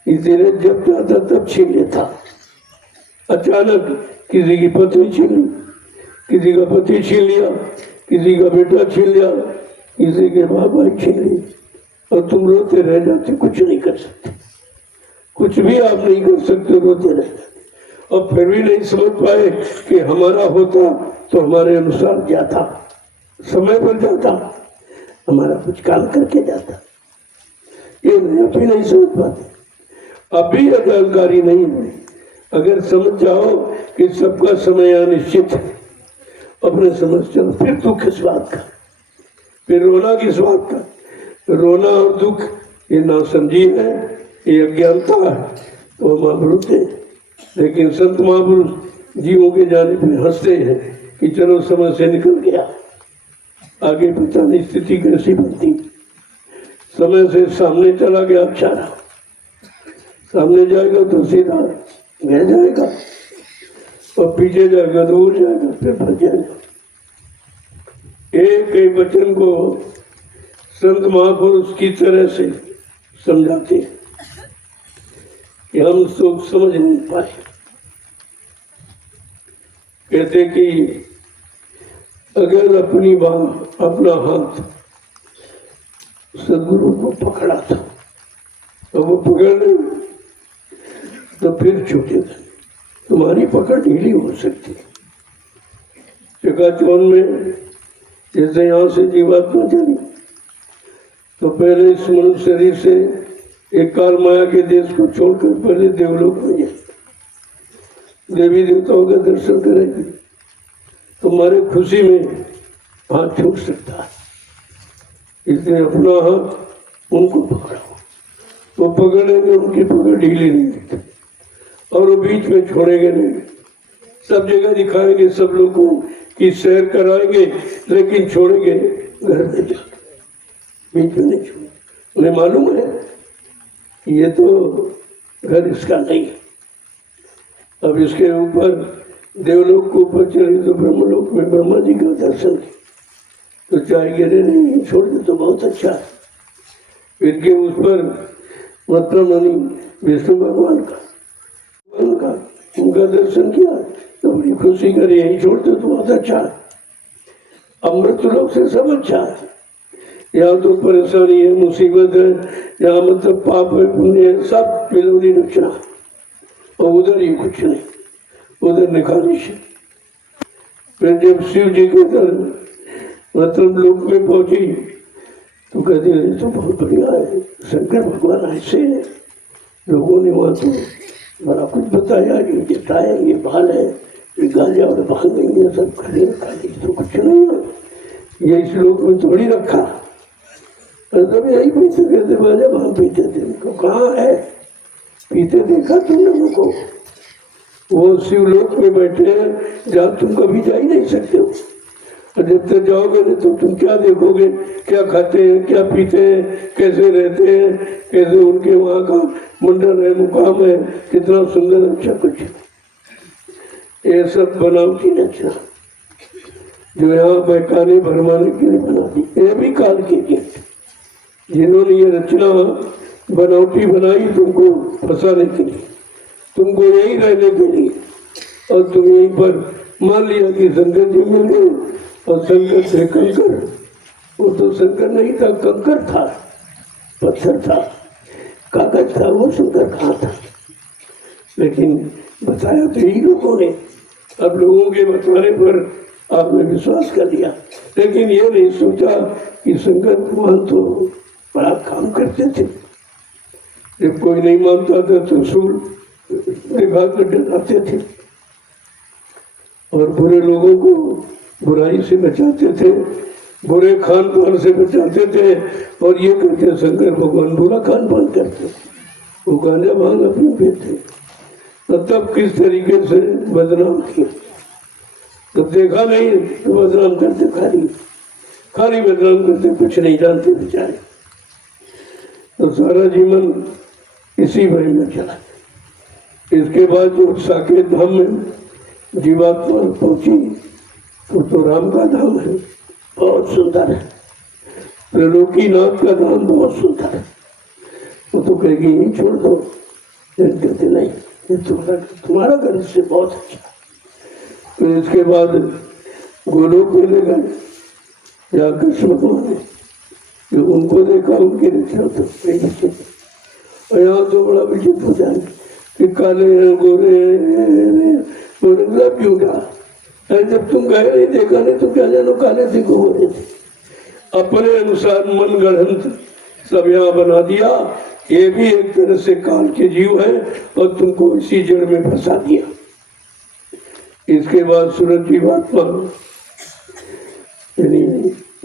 इसीलिए जब जाता तब छीन लेता। अचानक किसी की पत्नी छीन ली, किसी का पति छीन लिया, किसी का बेटा छीन लिया, किसी के बाप भाई छीन लिए और तुम रोते रह जाते, कुछ नहीं कर सकते, कुछ भी आप नहीं कर सकते, रोते रह जाते। और फिर भी नहीं समझ पाए कि हमारा होता तो हमारे अनुसार जाता, समय पर जाता, हमारा कुछ काम करके जाता। ये अभी नहीं समझ पाते, अभी जानकारी नहीं है। अगर समझ जाओ कि सबका समय अनिश्चित है, अपने समझ चलो, फिर दुख किस बात का, फिर रोना किस बात का। रोना और दुख ये नासमझी है, ये अज्ञानता है, तो हम आप रोते। लेकिन संत महापुरुष जीवों के जाने पे हंसते हैं कि चलो समय से निकल गया, आगे पता नहीं स्थिति कैसी बनती। समय से सामने चला गया अच्छा रहा, सामने जाएगा तो सीधा रह जाएगा और पीछे जाएगा तो उड़ जाएगा, फिर फंस जाएगा। एक एक वचन को संत महापुरुष की तरह से समझाते हैं कि हम सोच समझ नहीं पाए। कहते कि अगर अपनी बात अपना हाथ सदगुरु को पकड़ा था तो वो पकड़ नहीं तो फिर छूटेगा, तुम्हारी पकड़ ढीली हो सकती है। चकाचौंध में जैसे यहाँ से जीवात्मा चली तो पहले इस मनुष्य शरीर से एक काल माया के देश को छोड़कर पहले देवलोक में जाए, देवी देवताओं का दर्शन करेगी, तुम्हारे खुशी में हाथ छूट सकता है। इसलिए अपना हाथ उनको पकड़ो, वो पकड़ेंगे, उनकी पकड़ ढीली नहीं होती और वो बीच में छोड़ेंगे नहीं, सब जगह दिखाएंगे, सब लोगों की सैर कराएंगे, लेकिन छोड़ेंगे घर में जाकर, बीच में नहीं छोड़ेंगे। उन्हें मालूम है ये तो घर इसका नहीं है। अब इसके ऊपर देवलोक को ऊपर चले तो ब्रह्मलोक में ब्रह्मा जी का दर्शन किया तो चाहे गिरे नहीं, छोड़ दे तो बहुत अच्छा है। फिर के उस पर मतलब मानी विष्णु भगवान का उनका दर्शन किया तो बड़ी खुशी करी, यही छोड़ दे तो बहुत अच्छा है। अमृत लोक से सब अच्छा है, यहाँ तो परेशानी है, मुसीबत है, यहाँ मतलब पाप है, पुण्य है, सब मिलोनी रचना, और उधर ही कुछ नहीं, उधर निखारिश है। फिर जब शिव जी के दर मतलब लोक में पहुंची तो कहते हैं तो बहुत बढ़िया है, शंकर भगवान ऐसे है। लोगों ने वहाँ तो बड़ा कुछ बताया, ये जटा है, ये बाल है, ये गांजा और भांग ये सब खड़े रखा, तो कुछ नहीं है, ये इस लोक में थोड़ी रखा। तब यही पीते कहते बाजा भांग पीते थे, उनको कहाँ है पीते देखा तुमने उनको? वो शिवलोक में बैठे हैं जहाँ तुम कभी जा ही नहीं सकते हो, और जब तक जाओगे नहीं तो तुम क्या देखोगे, क्या खाते हैं, क्या पीते हैं, कैसे रहते हैं, कैसे उनके वहाँ का मंडल है, मुकाम है, कितना सुंदर अच्छा कुछ। ये सब बनावटी रचना जो यहाँ बहकाने भरमाने के लिए बना दी, ये भी काल के गिफ्ट। जिन्होंने ये रचना बनावटी बनाई तुमको फंसाने के लिए, तुमको यहीं रहने के लिए, और तुम यहीं पर मान लिया कि शंकर जी मिल गए और शंकर थे कंकर। वो तो शंकर नहीं था, कंकर था, पत्थर था, कागज था, वो शंकर कहाँ था? लेकिन बताया तो यही लोगों ने। अब लोगों के बताने पर आपने विश्वास कर लिया, लेकिन ये नहीं सोचा कि शंकर भगवान तो बड़ा काम करते थे। जब कोई नहीं मानता था तो सूल दिखा कर डराते थे और बुरे लोगों को बुराई से बचाते थे, बुरे खान पान से बचाते थे। और ये कहते शंकर भगवान बुरा खान पान करते, वो गांजा भांग अपने पीते, तो तब किस तरीके से बदनाम किया, तो देखा नहीं तो बदनाम करते, खाली बदनाम करते, कुछ नहीं जानते बेचारे। तो सारा जीवन इसी भय में चला। इसके बाद जो साकेत धाम में जीवात्मा पहुंची तो राम का धाम है, बहुत सुंदर है। त्रिलोकीनाथ का धाम बहुत सुंदर है। वो तो कहेगी यही छोड़ दो, कहते नहीं, ये तुम्हारा घर इससे बहुत अच्छा। तो इसके बाद गोलोक में ले गए, जहाँ कृष्ण भगवान है, जो उनको देखा, उनकी रक्षा तो और यहाँ तो बड़ा विचित्र हो जाए कि काले हैं, गोरे हैं, गोरे क्यों कहा, जब तुम गए नहीं, देखा नहीं तो क्या जानो काले थे को गोरे थे। अपने अनुसार मन गढ़ंत सब यहाँ बना दिया। ये भी एक तरह से काल के जीव है और तुमको इसी जड़ में फंसा दिया। इसके बाद सूरज जीवात्मा यानी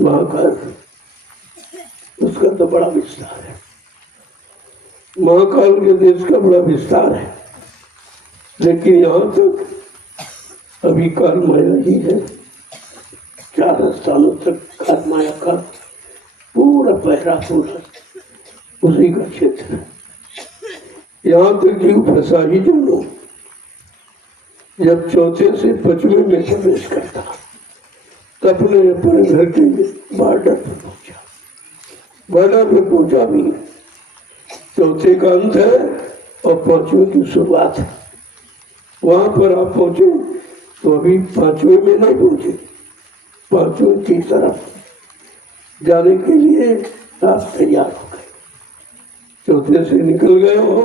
महाकाल, उसका तो बड़ा विस्तार है। महाकाल के देश का बड़ा विस्तार है, लेकिन यहाँ तक अभी काल माया ही है। 4 स्थानों तक काल माया का पूरा पहरा पूरा उसी का क्षेत्र है। यहाँ तक जीव फंसा ही जानो, जब चौथे से 5वें में प्रवेश करता तब ने अपने घर के बॉर्डर पर पहुंचा। बॉर्डर पे पहुंचा भी, चौथे का अंत है और 5वें की शुरुआत है। वहां पर आप पहुंचे तो अभी 5वें में नहीं पहुंचे, 5वें की तरफ जाने के लिए आप तैयार हो गए। चौथे से निकल गए हो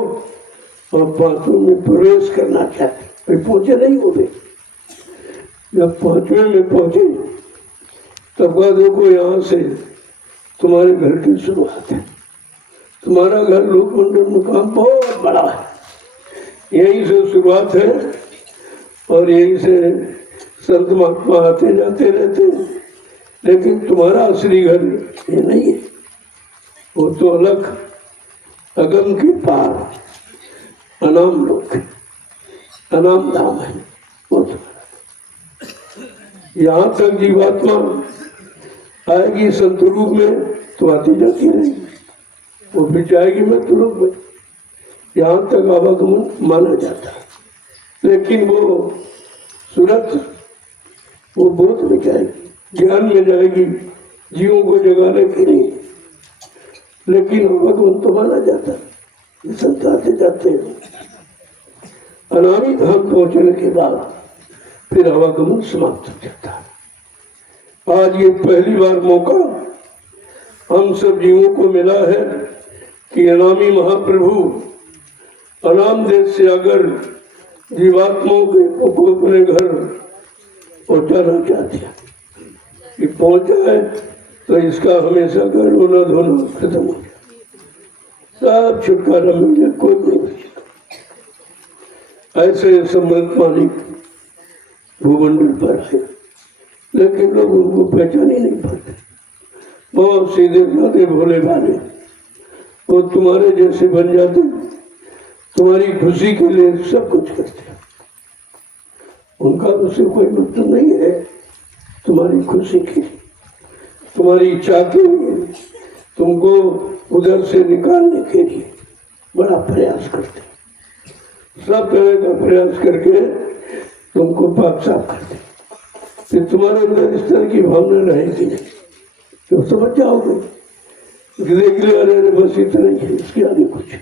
और 5वें में प्रवेश करना चाहते, फिर पहुंचे नहीं हो गए। जब 5वें में पहुंचे तब कहा देखो यहाँ से तुम्हारे घर की शुरुआत है। तुम्हारा घर लोकमंडल में काम बहुत बड़ा है, यहीं से शुरुआत है और यहीं से संत महात्मा आते जाते रहते हैं। लेकिन तुम्हारा असली घर ये नहीं है, वो तो अलग अगम के पार अनाम लोक है, अनाम धाम है। वो तो यहाँ तक जीवात्मा आएगी संत रूप में तो आती जाती रहेगी, वो फिर जाएगी मृत्यु रूप में। यहाँ तक आवागमन माना जाता है, लेकिन वो सूरत वो बोध में जाएगी, ज्ञान में जाएगी, जीवों को जगाने के लिए। लेकिन आवागमन तो माना जाता है, संत आते जाते हैं। अनामी धाम पहुंचने के बाद फिर आवागमन समाप्त हो जाता है। आज ये पहली बार मौका हम सब जीवों को मिला है कि अनामी महाप्रभु अनाम देश से अगर जीवात्माओं को अपने घर पहुंचाना चाहते हैं कि पहुंचा है तो इसका हमेशा का रोना धोना खत्म हो जाए, सब छुटकारा मिल जाए, कोई नहीं बचेगा। ऐसे सम्मत मालिक भूमंडल पर है, लेकिन लोग उनको पहचान ही नहीं पाते। बहुत सीधे साधे भोले भाले, वो तुम्हारे जैसे बन जाते, तुम्हारी खुशी के लिए सब कुछ करते हैं। उनका उससे कोई मतलब नहीं है, तुम्हारी खुशी के लिए, तुम्हारी इच्छा के लिए, तुमको उधर से निकालने के लिए बड़ा प्रयास करते हैं। सब तरह का प्रयास करके तुमको पाक साफ करते हैं। फिर तुम्हारे अंदर इस तरह की भावना रहेगी नहीं, तो समझ जाओगे देख ले, अरे बस इतना ही है, इसके आगे कुछ।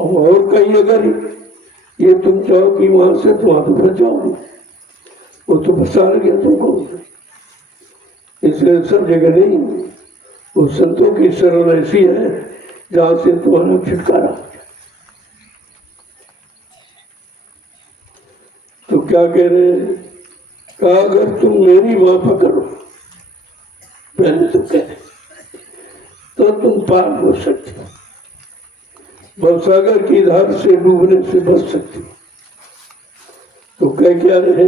और कहीं अगर ये तुम चाहो कि वहां से तुम वहां तो फंस जाओगे, वो तो फंसा गया तुमको। इसलिए सब जगह नहीं, वो संतों की शरण ऐसी है जहां से तुम्हारा छुटकारा हो जाए। तो क्या कह रहे हैं, कहा अगर तुम मेरी माफा करो, पहले तो कह तो तुम पार हो सकते हो, भवसागर की धार से डूबने से बच सकते हो। तो कह क्या रहे,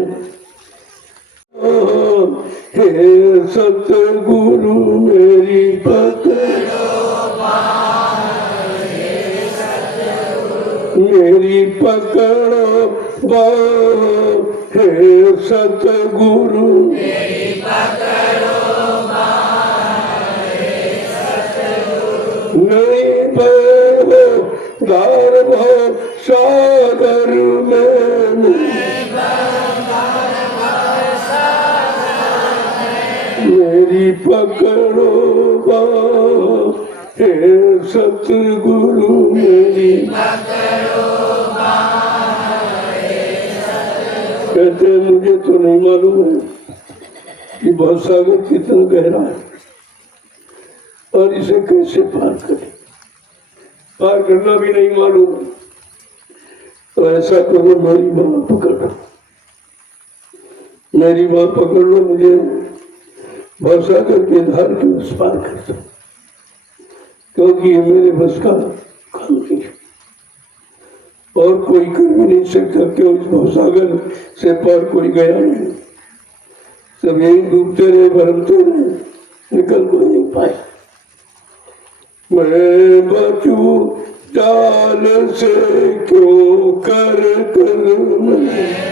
हे सतगुरु मेरी पकड़ो, मेरी पकड़ो बाँह हे सतगुरु, नहीं बहो दार भव सागर में, मेरी पकड़ो बाँह हे सतगुरु, मेरी कहते हैं मुझे तो नहीं मालूम है कि भवसागर कितना गहरा है और इसे कैसे पार करें, पार करना भी नहीं मालूम। तो ऐसा करो, मेरी बाँह पकड़ो, मेरी बाँह पकड़ लो, मुझे भवसागर के धार के उस पार कर दो, क्योंकि ये मेरे बस का काम नहीं है और कोई कर भी नहीं सकता। क्यों? इस भवसागर से पार कोई गया नहीं, सब यही डूबते रहे, भरमते रहे, निकल कोई नहीं पाए। मैं बचू जाल से क्यों कर मैं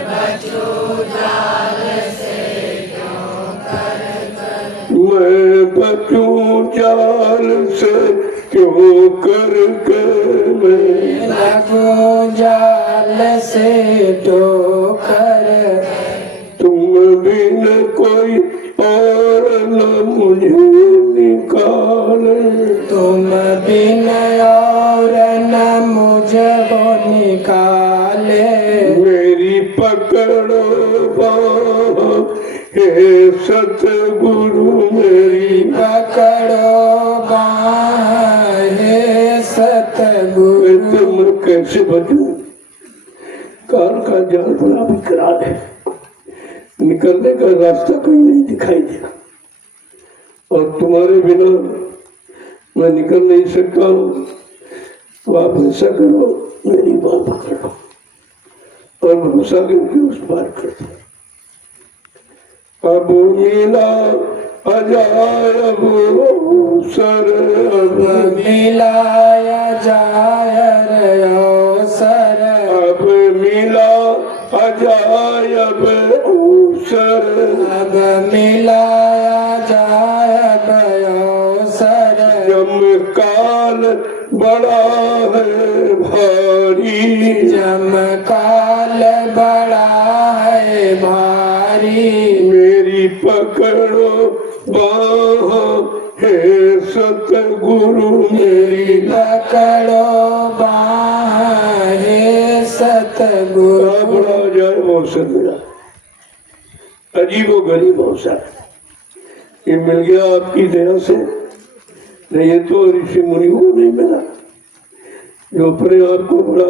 बचू जाल से क्यों कर मैं बचू जाल से क्यों कर मैं बचू जाल से ठोकर, तुम बिन कोई और न मुझे निकाले, तुम बिन और न मुझे निकाले, मेरी पकड़ो बाँह हे सतगुरु, मेरी पकड़ो बाँह हे सतगुरु। तुम कैसे बचूं? काल का जाल बड़ा विकराल है, निकलने का रास्ता कहीं नहीं दिखाई देगा और तुम्हारे बिना मैं निकल नहीं सकता हूँ। तो आप ऐसा करो, मेरी बाँह पकड़ो और भवसागर के उस पार कर दो। अब मिला अजायब अवसर, अब मिलाया जाय अवसर, अब मिला अजायब अवसर, अब मिलाया जाय अवसर, जम काल बड़ा है भारी, जम काल बड़ा है भारी, मेरी पकड़ो बाँह हे सतगुरु, मेरी पकड़ो बाँह हे सतगुरु। बड़ा जाए अवसर मिला, अजीबो गरीब अवसर ये मिल गया आपकी दया से, नहीं ये तो ऋषि मुनियों को नहीं मिला जो अपने आप को बड़ा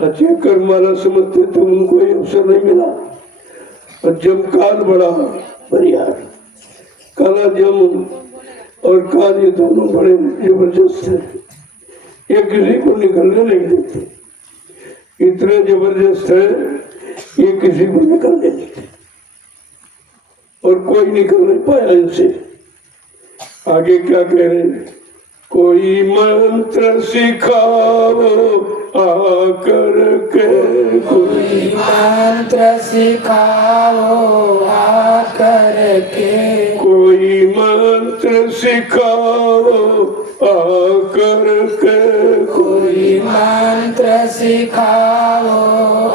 अच्छे कर्म वाला समझते थे, उनको ये अवसर नहीं मिला। और जम काल बड़ा बरियार, काला जम और काल ये दोनों बड़े जबरदस्त है, ये किसी को निकलने नहीं देते, इतने जबरदस्त है ये किसी को निकलने नहीं देते और कोई निकल नहीं पाया इनसे। आगे क्या कह रहे हैं? कोई मंत्र सिखाओ आकर के, कोई मंत्र सिखाओ आकर के, कोई मंत्र सिखाओ आकर के, कोई मंत्र सिखाओ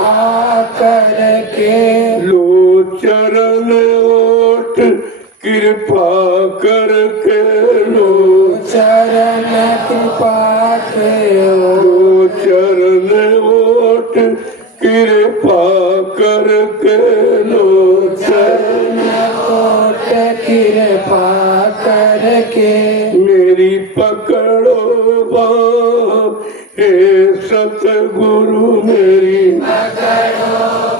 आकर के, लो चरण ओट कृपा करके, लो चरण कृपा के, लो चरण ओट कृपा करके, लो चरण ओट कृपा करके, मेरी पकड़ो बाँह हे सतगुरु, मेरी पकड़ो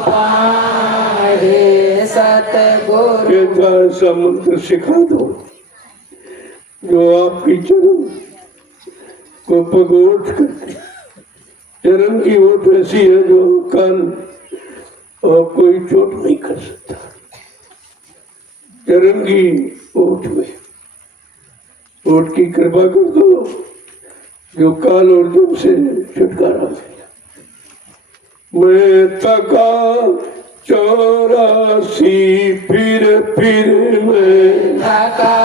बाँह हे सतगुरु। ऐसा मंत्र सिखा दो जो आपकी चरण को पगोट करके, चरण की ओट ऐसी है जो काल और कोई चोट नहीं कर सकता। चरण की ओट में ओट की कृपा कर दो, जो काल और जब से छुटकारा दिया। मैं थका 84 फिर मैं थका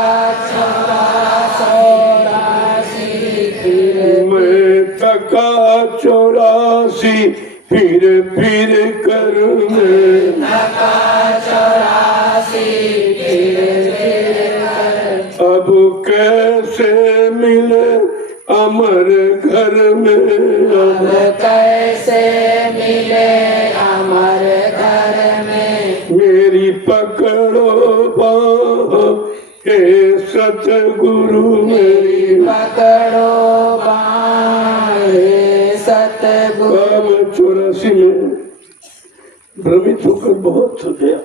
84 मैं थका 84 फिर कर मैं थका 84 अब कैसे मिले अमर घर में अब कैसे मिले अमर घर में मेरी पकड़ो बाँह हे सतगुरु मेरी पकड़ो बाँह हे सतगुरु। 84 में भ्रमित होकर बहुत थक गया,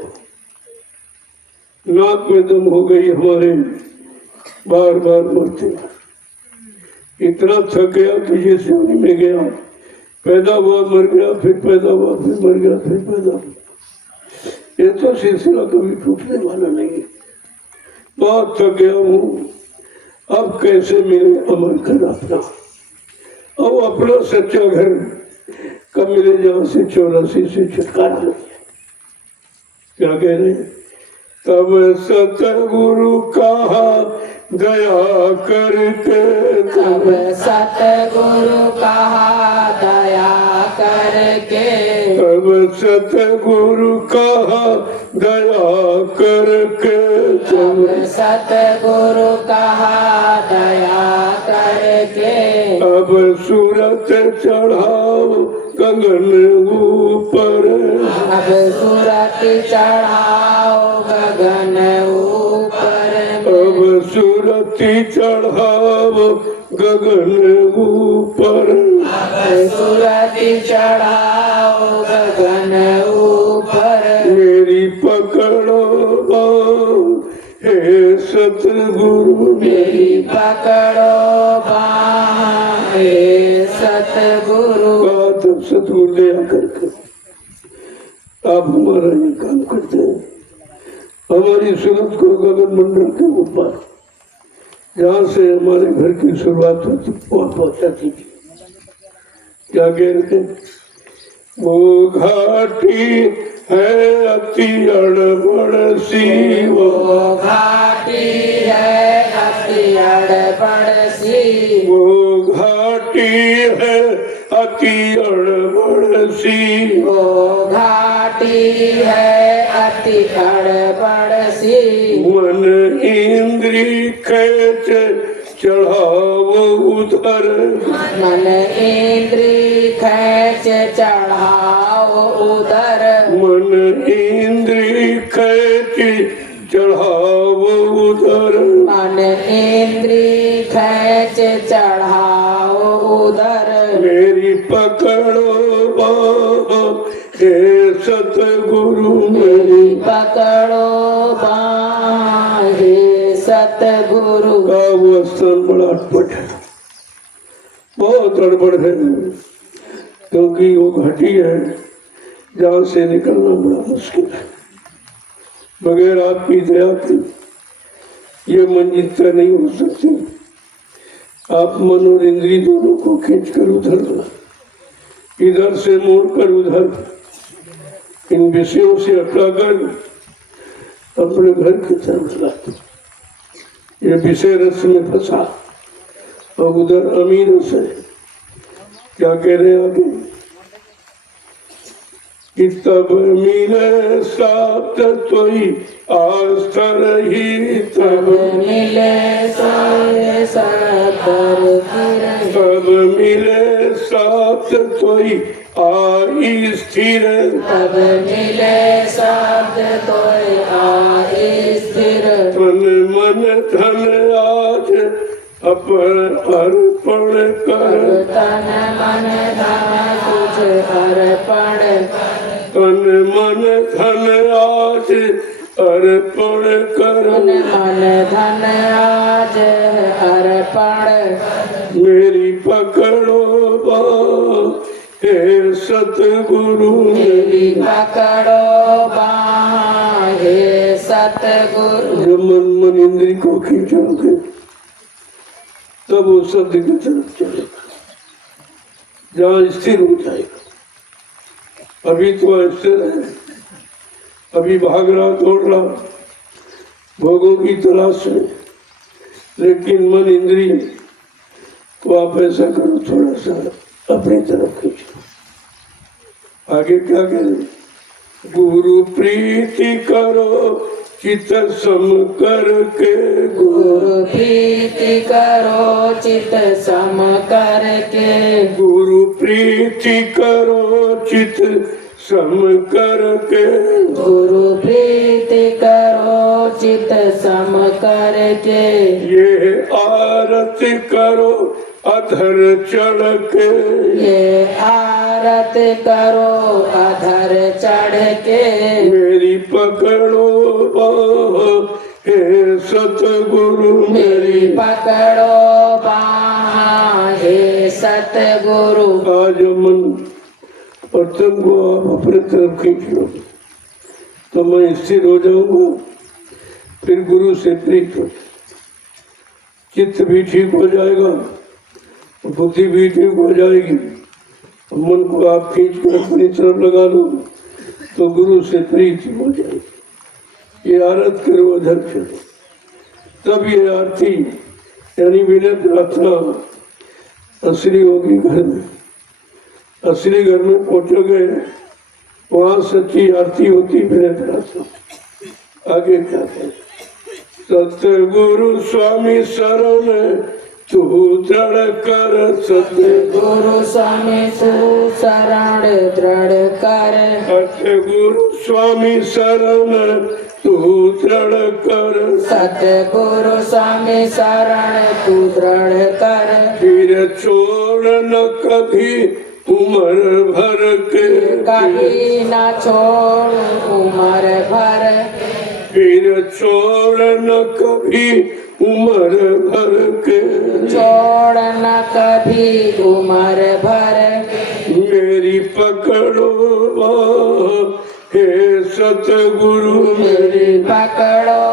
नाक में दम हो गई हमारे, बार बार मरते, इतना थक गया कि जिस योनि में गया, पैदा हुआ मर गया, फिर पैदा हुआ, फिर मर गया, फिर पैदा हुआ। ये तो सिलसिला कभी टूटने वाला नहीं है। बहुत थक गया हूँ, अब कैसे मिले अमर घर अपना, अब अपना सच्चा घर कब मिले जहाँ से 84 से छुटकारा हो गया। क्या कह रहे हैं? तब सतगुरु कहा दया करके, तब सतगुरु कहा दया करके, तब सतगुरु कहा दया करके, तब सतगुरु कहा दया करके, अब सूरत चढ़ाओ गगन ऊपर, अब सूरत चढ़ाओ गगन ऊपर, अब सूरत चढ़ाओ गगन ऊपर, सूरत चढ़ाओ गगन ऊपर, मेरी पकड़ो बाँह हे सतगुरु मेरी पकड़ो बाँह हे सतगुरु। तब सतगुरु दया करके आप हमारा ये काम करते हैं, हमारी सूरत को गगन मंडल के ऊपर जहाँ से हमारे घर की शुरुआत होती पहुंचाती थी। क्या कह रहे थे? वो घाटी है अति अड़बड़ सी, वो घाटी है अति अड़बड़ सी, वो घाटी है अति अड़बड़ सी, वो घाटी है अति अड़बड़ सी, मन इंद्री खेच चढ़ाओ उधर, मन इंद्री खेच चढ़ाओ उधर, मन इंद्री खेच चढ़ाओ उधर, मन इंद्री खेच चढ़ाओ उधर, मेरी पकड़ो बाँह हे सतगुरु मेरी पकड़ो बाँह हे सतगुरु। का वो स्थान बड़ा अटपट है, बहुत गड़बड़ है, क्योंकि वो घाटी है जहाँ से निकलना बड़ा मुश्किल है। बगैर आपकी दया के ये मंजिल तय नहीं हो सकती। आप मन और इंद्री दोनों को खींचकर उधर ला, इधर से मोड़कर उधर, इन विषयों से हटाकर अपने घर की तरफ लाते। ये विषय रस में फंसा और उधर अमीर रस है। क्या कह रहे हैं आगे? कि तब मिले साथ तोई आस्था रही, तब मिले सारे सतर तब मिले साथ तोई आई स्थिर, तब मिले साध तो आई स्थिर, तन मन धन आज अपन अर्पण कर, तन मन धन तुझ अर्पण, तन मन धन आज अर्पण कर, मन धन आज अर्पण, मेरी पकड़ो बाँह हे सतगुरु मेरी पकड़ो बाँह हे सतगुरु। जब मन इंद्री को खींचोगे तब वो सत्य की तरफ चलेगा। जहाँ स्थिर हो जाएगा। अभी तो स्थिर है, अभी भाग रहा दौड़ रहा भोगों की तलाश में, लेकिन मन इंद्रिय को आप ऐसा करो, थोड़ा सा अपनी तरफ खींचो। आगे क्या कह रहे? गुरु प्रीति करो चित सम करके, गुरु प्रीति करो चित सम करके, गुरु प्रीति करो चित सम करके, गुरु प्रीति करो चित सम करके, ये आरती करो अधर चढ़ के, ये आरत करो अधर चढ़ के, मेरी पकड़ो बाँह हे सतगुरु, मेरी पकड़ो बाँह हे सतगुरु। आज मन और तुमको आप अपने तरफ खींच लो तो मैं स्थिर हो जाऊंगा, फिर गुरु से प्रीत हो, चित्त भी ठीक हो जाएगा, बुद्धि भी ठीक हो जाएगी। मन को आप खींच कर अपनी तरफ लगा लो तो गुरु से प्रीति हो जाएगी। ये आरत करो अधर चलो, तब ये आरती यानी विनय प्रार्थना असली होगी। घर में असली घर में पहुंचोगे, वहां सच्ची आरती होती विनय प्रार्थना। आगे क्या है? सतगुरु स्वामी शरण तू दृढ़ कर, सतगुरु स्वामी तू शरण दृढ़ कर, सतगुरु स्वामी शरण तू दृढ़ कर, सतगुरु स्वामी शरण तू दृढ़ कर, फिर छोड़ न कभी उम्र भर के, कभी न छोड़ उम्र भर, फिर छोड़ न कभी उम्र भर के, छोड़ न कभी उम्र भर, मेरी पकड़ो बाँह हे सतगुरु, मेरी पकड़ो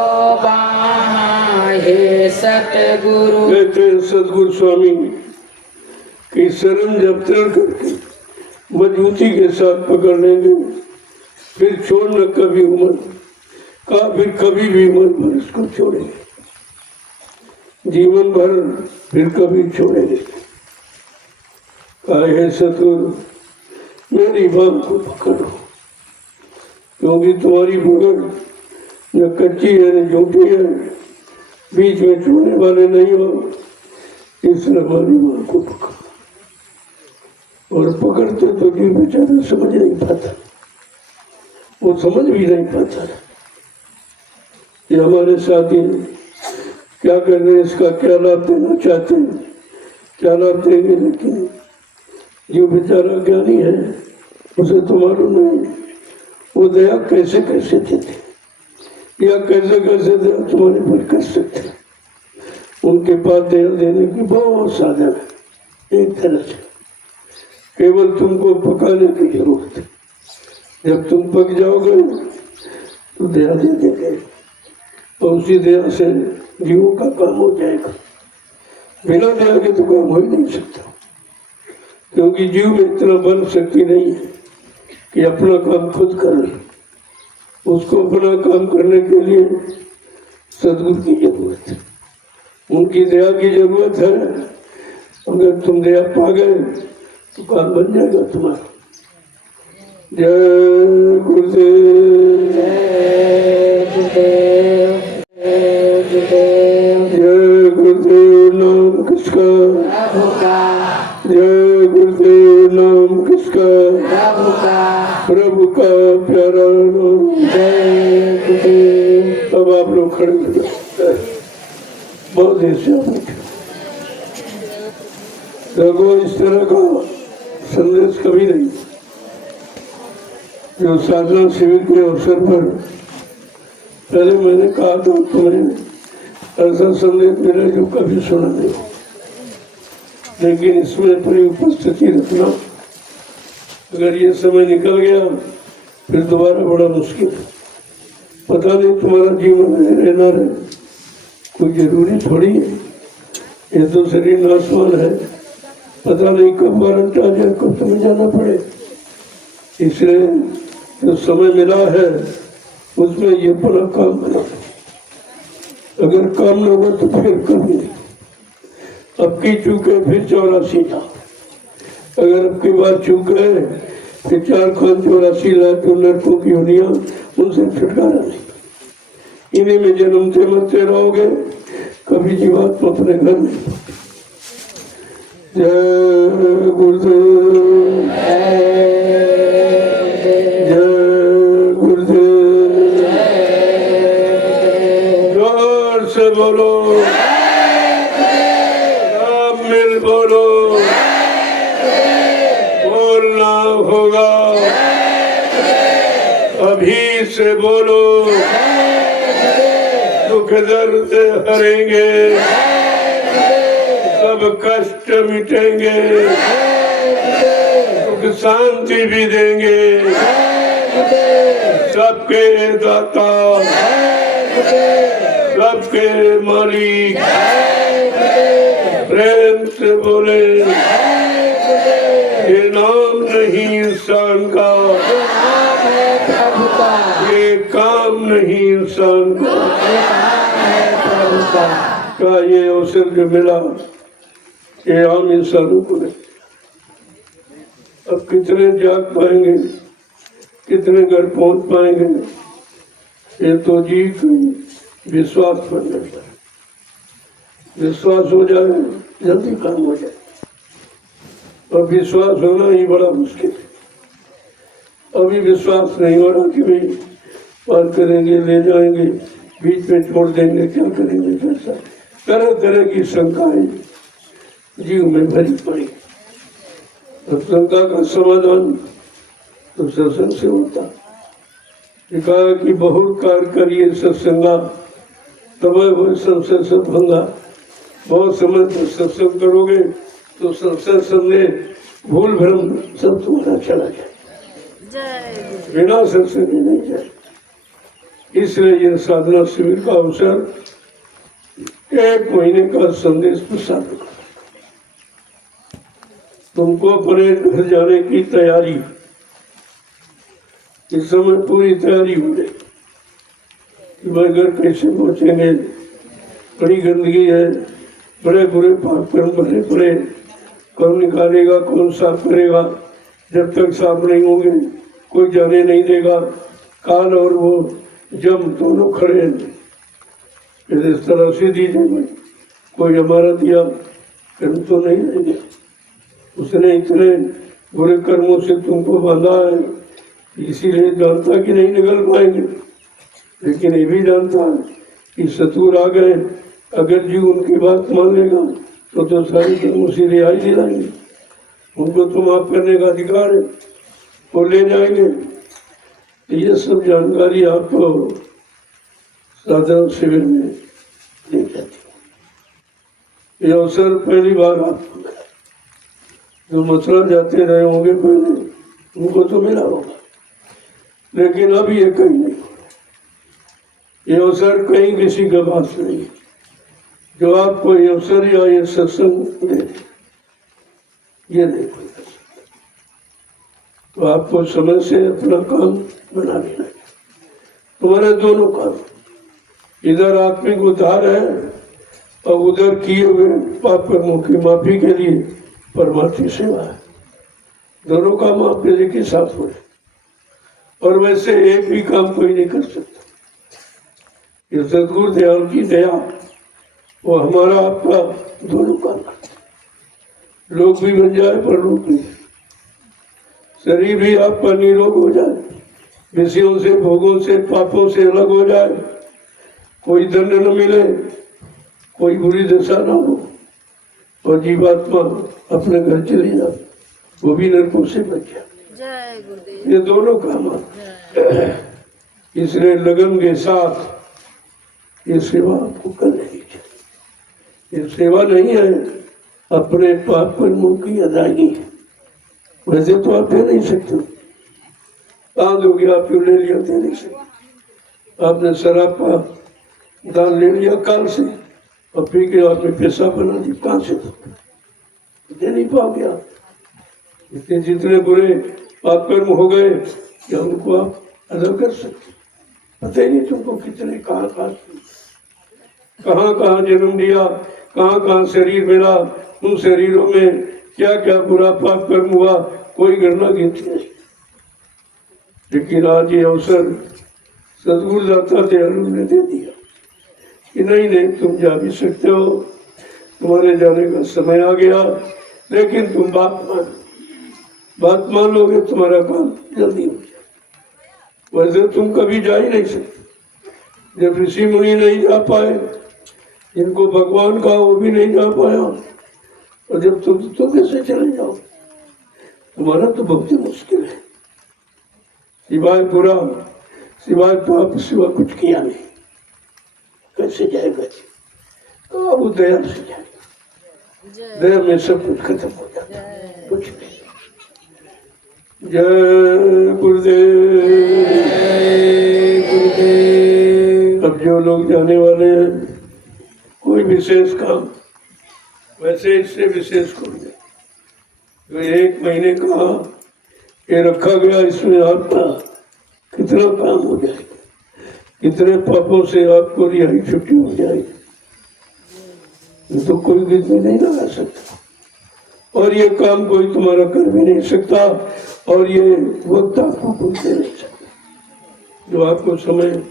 बाँह हे सतगुरु। कहते हैं सतगुरु स्वामी की शरण जब तक करके मजबूती के साथ पकड़ लेंगे, फिर छोड़ न कभी उम्र का, फिर कभी भी उम्र भर इसको छोड़ेंगे, जीवन भर फिर कभी छोड़ेंगे। हे सतगुरु मेरी बात को पकड़ो, क्योंकि तुम्हारी भूगड़ न कच्ची है न झूठी है, बीच में छोड़ने वाले नहीं हो, इसलिए हमारी बात को पकड़ो। और पकड़ते तो जीव बेचारा समझ नहीं पाता, वो समझ भी नहीं पाता ये हमारे साथी क्या कर रहे हैं, इसका क्या लाभ देना चाहते हैं, क्या लाभ देंगे, लेकिन जो बेचारा ज्ञानी है उसे तो मालूम नहीं वो दया कैसे कैसे देते या कैसे कैसे दया तुम्हारे पर कर सकते। उनके पास दया देने की बहुत साधन है, एक तरह से केवल तुमको पकाने की जरूरत है। जब तुम पक जाओगे तो दया दे देंगे, तो उसी दया से जीवों का काम हो जाएगा। बिना दया के तो काम हो ही नहीं सकता, क्योंकि जीव में इतना बल शक्ति नहीं है कि अपना काम खुद कर ले। उसको अपना काम करने के लिए सद्गुरु की जरूरत है, उनकी दया की जरूरत है। अगर तुम दया पा गए तो काम बन जाएगा तुम्हारा। जय गुरुदेव, जय गुरुदेव, जय गुरुदेव, जय गुरुदेव नाम किसका, प्रभु का, जय गुरुदेव नाम किसका, प्रभु का, प्रभु का प्यारा नाम। जय गुरुदेव। अब आप लोग खड़े हो जाओ, बहुत देर से आप बैठे। देखो इस तरह का संदेश कभी नहीं, जो साधना शिविर के अवसर पर पहले मैंने कहा था तुम्हें ऐसा संदेश मिला जो कभी सुना नहीं, लेकिन इसमें अपनी उपस्थिति रखना, अगर ये समय निकल गया फिर दोबारा बड़ा मुश्किल है। पता नहीं तुम्हारा जीवन रहना रहे, कोई जरूरी थोड़ी है, ये तो शरीर नाशवान है, पता नहीं कब वारंट आ जाए, कब तुम्हें जाना पड़े। इसलिए जो समय मिला है उसमें ये अपना काम बना। अगर काम न होगा तो फिर कभी नहीं। अब की चूके फिर 84 था। अगर अब की बात चूके कि 4 खान 84 लाख तो नरकों की दुनिया, उनसे छुटकारा नहीं। इन्हीं में जन्मते मरते रहोगे, कभी जीवात्मा अपने घर नहीं। जय गुरुदेव, जय गुरुदेव। जोर से बोलो, सब मिल बोलो, बोलना होगा। अभी से बोलो, दुख दर्द हरेंगे, सब कष्ट मिटेंगे, सुख शांति भी देंगे। सबके दाता, सबके मालिक, प्रेम से बोले, ये नाम नहीं इंसान का, ये काम नहीं इंसान का ये अवसर जो मिला ये आम इंसानों को नहीं। अब कितने जाग पाएंगे, कितने घर पहुंच पाएंगे, ये तो जी विश्वास पर निर्भर है। विश्वास हो जाए जल्दी काम हो जाए, और विश्वास होना ही बड़ा मुश्किल है। अभी विश्वास नहीं हो रहा कि भाई पार करेंगे, ले जाएंगे, बीच में छोड़ देंगे, क्या करेंगे, कैसा। तरह तरह की शंकाएं जीव में भरी पड़ी। तो शंका का समाधान तो सत्संग से होता। कहा कि बहुत कार करिए सत्संगा, तब वो संशय सब भंगा। बहुत समय तो सत्संग करोगे तो संशय संदेह भूल भ्रम सब तुम्हारा चला जाए, बिना सत्संग नहीं जाए। इसलिए यह साधना शिविर का अवसर 1 महीने का संदेश प्रसारण। तुमको अपने घर जाने की तैयारी, इस समय पूरी तैयारी हो गई कि भाई घर कैसे पहुंचेंगे। बड़ी गंदगी है, बड़े बुरे पाप कर्म भरे पड़े, कौन निकालेगा, कौन साफ करेगा। जब तक साफ नहीं होंगे कोई जाने नहीं देगा। काल और वो जम दोनों खड़े हैं। इस तरह से दीजिए भाई, कोई हमारा दिया कर्म तो नहीं रहेंगे। उसने इतने बुरे कर्मों से तुमको बांधा है, इसीलिए जानता कि नहीं निकल पाएंगे। लेकिन ये भी जानता है कि सतुर आ गए, अगर जीव उनकी बात मान लेगा तो सारी कर्मों से रिहाई दिलाएंगे। उनको तो माफ करने का अधिकार है, वो ले जाएंगे। ये सब जानकारी आपको साधना शिविर में दी जाती है। ये अवसर पहली बार आपको मिला। जो मथुरा जाते रहे होंगे पहले, उनको तो मिला होगा, लेकिन अब ये कहीं नहीं। ये अवसर कहीं किसी के पास नहीं है जो आपको ये अवसर या ये सत्संग दे दे। ये देखो, तो आपको समय से अपना काम बना लेना है। तुम्हारे दोनों काम, इधर आत्मिक उद्धार है और उधर किए हुए पाप कर्मों की माफी के लिए परमार्थी सेवा है। दोनों काम आप मेरे के साथ हो। और वैसे एक भी काम कोई नहीं कर सकता। ये सदगुरु दयाल की दया, वो हमारा आपका दोनों काम करता। लोग भी बन जाए पर लोग भी, शरीर भी आपका निरोग हो जाए, विषयों से, भोगों से, पापों से अलग हो जाए, कोई दंड न मिले, कोई बुरी दशा ना हो, और जीवात्मा अपने घर चली जाए, वो भी नरकों से बच जाए। ये दोनों काम आते। इसलिए लगन के साथ ये सेवा आपको कर लेनी चाहिए। ये सेवा नहीं है, अपने पाप कर्मों की अदायगी है। वैसे तो आप दे नहीं सकते, दान दोगे आप क्यों ले लिया, दे नहीं सकते। आपने शराब का दान ले लिया काल से, और पी के आपने पैसा बना दी, कहाँ से दे नहीं पा गया। इतने जितने बुरे पाप कर्म हो गए क्या उनको आप अदा कर सकते? पता ही नहीं तुमको कितने कहाँ कहाँ जन्म लिया, कहाँ शरीर मिला, उन शरीरों में क्या क्या बुरा पाप कर्म हुआ, कोई गणना गिनती नहीं। लेकिन आज ये अवसर सदगुरु दाता दयालु ने दे दिया कि नहीं तुम जा भी सकते हो, तुम्हारे जाने का समय आ गया, लेकिन तुम बात मान लोगे तुम्हारा काम जल्दी हो जाए। वैसे तुम कभी जा ही नहीं सकते। जब ऋषि मुनि नहीं जा पाए, जिनको भगवान का वो भी नहीं जा पाया, और जब तुम कैसे चले जाओ? तुम्हारा तो बहुत ही मुश्किल है। सिवाय बुरा, सिवाय पाप, सिवा कुछ किया नहीं, कैसे जाएगा? तो वो दया से जाएगा। दया में सब कुछ खत्म हो जाता है, कुछ नहीं। जय गुरुदेव। अब जो लोग जाने वाले हैं, कोई विशेष काम वैसे इससे विशेष कोई नहीं। तो 1 महीने का ये रखा गया, इसमें आपका कितना काम हो जाएगा, कितने पापों से आपको रिहाई छुट्टी हो जाएगी, तो कोई गिनती नहीं लगा सकता। और ये काम कोई तुम्हारा कर भी नहीं सकता, और ये वक्त आपको कोई दे नहीं सकता। जो आपको समय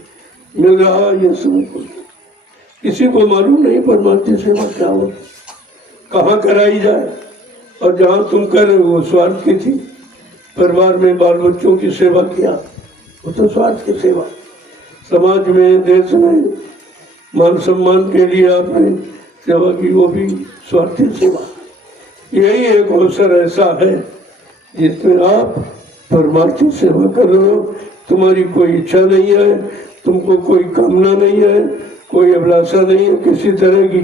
मिल रहा है, ये समय कोई किसी को मालूम नहीं परमात्मा सेवा क्या हो, कहाँ कराई जाए। और जहाँ तुम कर रहे हो वो स्वार्थ की थी। परिवार में बाल बच्चों की सेवा किया, वो तो स्वार्थ की सेवा। समाज में, देश में मान सम्मान के लिए आपने सेवा की, वो भी स्वार्थी सेवा। यही एक अवसर ऐसा है जिसमें आप परमार्थी सेवा कर रहे हो। तुम्हारी कोई इच्छा नहीं है, तुमको कोई कामना नहीं है, कोई अभिलाषा नहीं है किसी तरह की,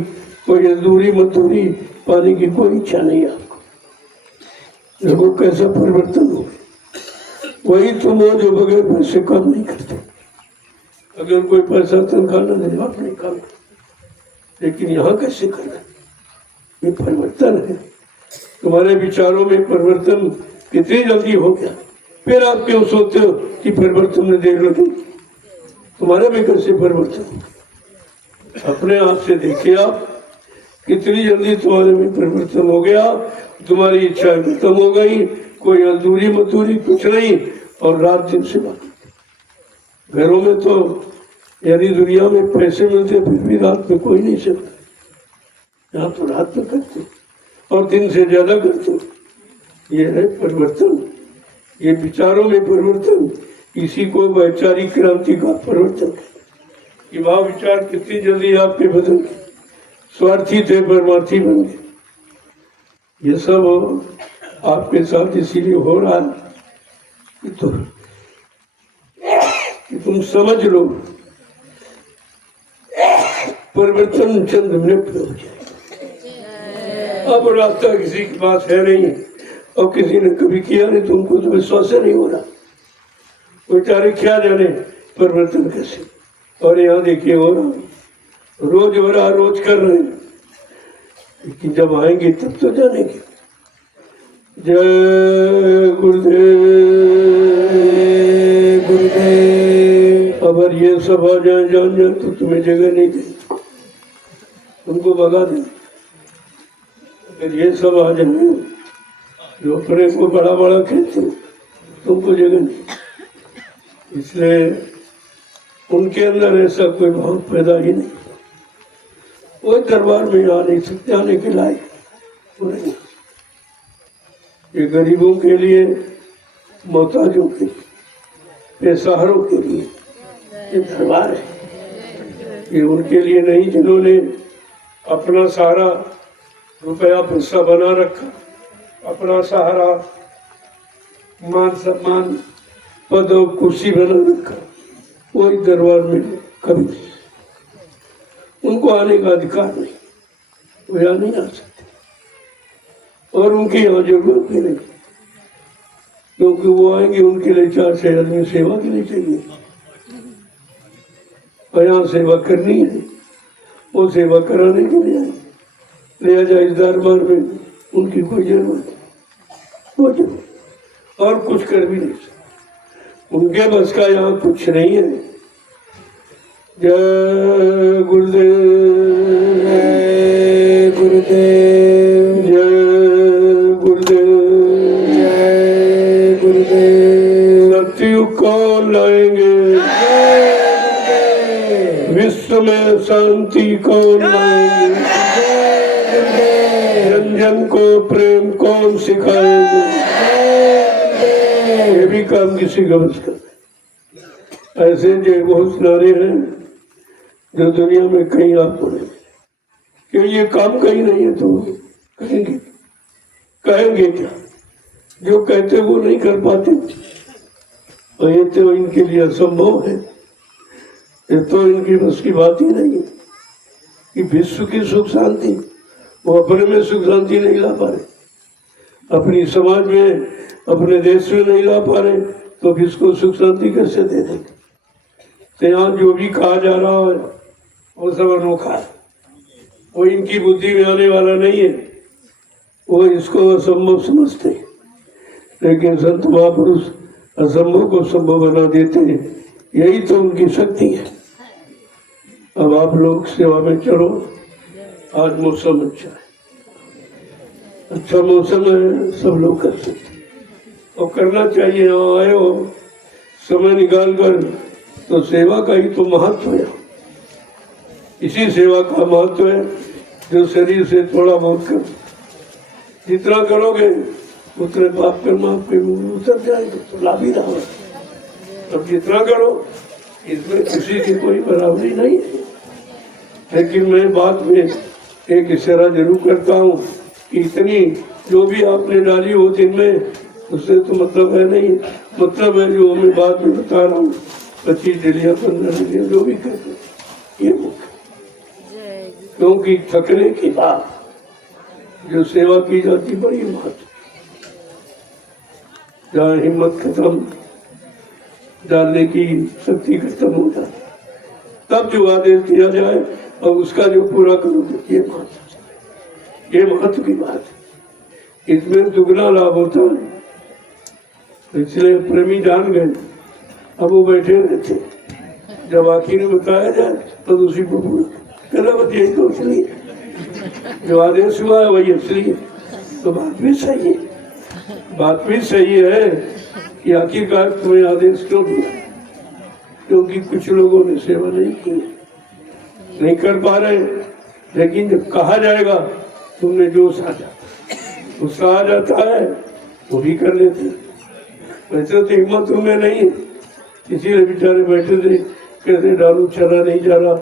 कोई अधूरी मजदूरी पाने की कोई इच्छा नहीं है आपको। देखो कैसा परिवर्तन हो। वही तुम हो जो बगैर पैसे काम नहीं करते। अगर कोई पैसा तनख्वाह न दे आप नहीं काम करते, लेकिन यहाँ कैसे करना? ये परिवर्तन है। तुम्हारे विचारों में परिवर्तन कितनी जल्दी हो गया। फिर आप क्यों सोचते हो कि परिवर्तन में देर लगी? तुम्हारे में कैसे परिवर्तन? अपने आप से देखिए आप कितनी जल्दी तुम्हारे में परिवर्तन हो गया। तुम्हारी इच्छा खत्म हो गई, कोई अधूरी मजदूरी कुछ नहीं, और रात दिन से बात। घरों में तो यानी दुनिया में पैसे मिलते फिर भी रात में कोई नहीं सकता। यहाँ तो रात में करते और दिन से ज्यादा करते। ये है परिवर्तन, ये विचारों में परिवर्तन। इसी को वैचारिक क्रांति का परिवर्तन है कि वह विचार कितनी जल्दी आपके बदल गए। स्वार्थी थे परमार्थी बन गए। ये सब आपके साथ इसीलिए हो रहा है कि तुम समझ लो परिवर्तन चंद मिनट में हो जाए। अब रास्ता किसी के पास है नहीं, और किसी ने कभी किया नहीं, तुमको तो विश्वास नहीं हो रहा। बेचारे क्या जाने परिवर्तन कैसे। और यहाँ देखिए हो रहा, रोज हो रहा, रोज कर रहे हैं, लेकिन जब आएंगे तब तो जानेंगे। जय गुरुदेव। गुरुदेव अगर ये सब आ जाए जान जाए तो तुम्हें जगह नहीं दे, तुमको भगा दे। अगर ये सब आ जाए जो अपने को बड़ा बड़ा कहते हो, तुमको जगह नहीं। इसलिए उनके अंदर ऐसा कोई भाव पैदा ही नहीं। कोई दरबार में आ नहीं सकते, आने के लायक नहीं। ये गरीबों के लिए, मोहताजों के लिए, बेसहारों के लिए ये दरबार है। ये उनके लिए नहीं जिन्होंने अपना सारा रुपया पैसा बना रखा, अपना सहारा मान सम्मान पद और कुर्सी बना रखा। वही दरबार में कभी नहीं, उनको आने का अधिकार नहीं, वो यहाँ नहीं आ सकते। और उनकी यहाँ जरूरत भी नहीं, क्योंकि वो आएंगे उनके लिए 4-6 आदमी सेवा के लिए चाहिए। और यहाँ सेवा करनी है, वो सेवा कराने के लिए ले आ जाए इस दरबार में उनकी कोई जरूरत नहीं, कोई जरूरत और कुछ कर भी नहीं सकते, उनके बस का यहाँ कुछ नहीं है। जय गुरुदेव, जय गुरुदेव, जय गुरुदेव, जय गुरुदेव। सत्युग कौन लाएंगे, विश्व में शांति कौन लाएंगे, जन जन को प्रेम कौन सिखाएंगे, ये भी काम किसी का बस का नहीं। ऐसे जो बहुत नारे हैं जो दुनिया में कहीं आपको नहीं, क्यों ये काम कहीं नहीं है तो कहेंगे, कहेंगे क्या, जो कहते वो नहीं कर पाते, और ये तो इनके लिए असंभव है, ये तो इनकी बस की बात ही नहीं है कि विश्व की सुख शांति वो अपने में सुख शांति नहीं ला पा रहे, अपनी समाज में अपने देश में नहीं ला पा रहे, तो किसको सुख शांति कैसे दे देंगे। तो यहाँ जो भी कहा जा रहा है वो सब अनोखा है, वो इनकी बुद्धि में आने वाला नहीं है, वो इसको असंभव समझते हैं, लेकिन संत महापुरुष असंभव को संभव बना देते हैं, यही तो उनकी शक्ति है। अब आप लोग सेवा में चलो, आज मौसम अच्छा है, अच्छा मौसम है, सब लोग कर सकते और करना चाहिए। यहाँ आए हो समय निकाल कर, तो सेवा का ही तो महत्व है, इसी सेवा का महत्व है जो शरीर से थोड़ा बहुत कर, जितना करोगे उतने पाप कर्म आपके मुंह में उतर जाएगा, तो लाभ ही रहा। अब जितना करो इसमें किसी की कोई बराबरी नहीं है, लेकिन मैं बात में एक इशारा जरूर करता हूँ कि इतनी जो भी आपने डाली हो दिन में, उससे तो मतलब है नहीं, मतलब है जो मैं बात में बता रहा हूँ, 25 डिलिया 15 डिलिया जो भी करते ये मुख्य, क्योंकि थकने के बाद जो सेवा की जाती बड़ी महत्व, जहाँ हिम्मत खत्म, डालने की शक्ति खत्म हो जाए, तब जो आदेश दिया जाए और उसका जो पूरा करोगे, ये महत्व, ये महत्व की बात है, इसमें दुगना लाभ होता है। इसलिए प्रेमी जान गए, अब वो बैठे रहते, जब आखिर में बताया जाए तो उसी को पूरा कहना, बस यही तो असली है, जो आदेश हुआ है वही असली है। तो बात भी सही है, बात भी सही है कि आखिरकार तुम्हें आदेश क्यों दिया, क्योंकि कुछ लोगों ने सेवा नहीं की, नहीं कर पा रहे, लेकिन जब कहा जाएगा तुमने जोश आ जाता, गुस्सा आ जाता है, वो भी कर लेते। वैसे तो हिम्मत उनमें नहीं है, इसीलिए बेचारे बैठे थे, कैसे डालू, चला नहीं जा रहा,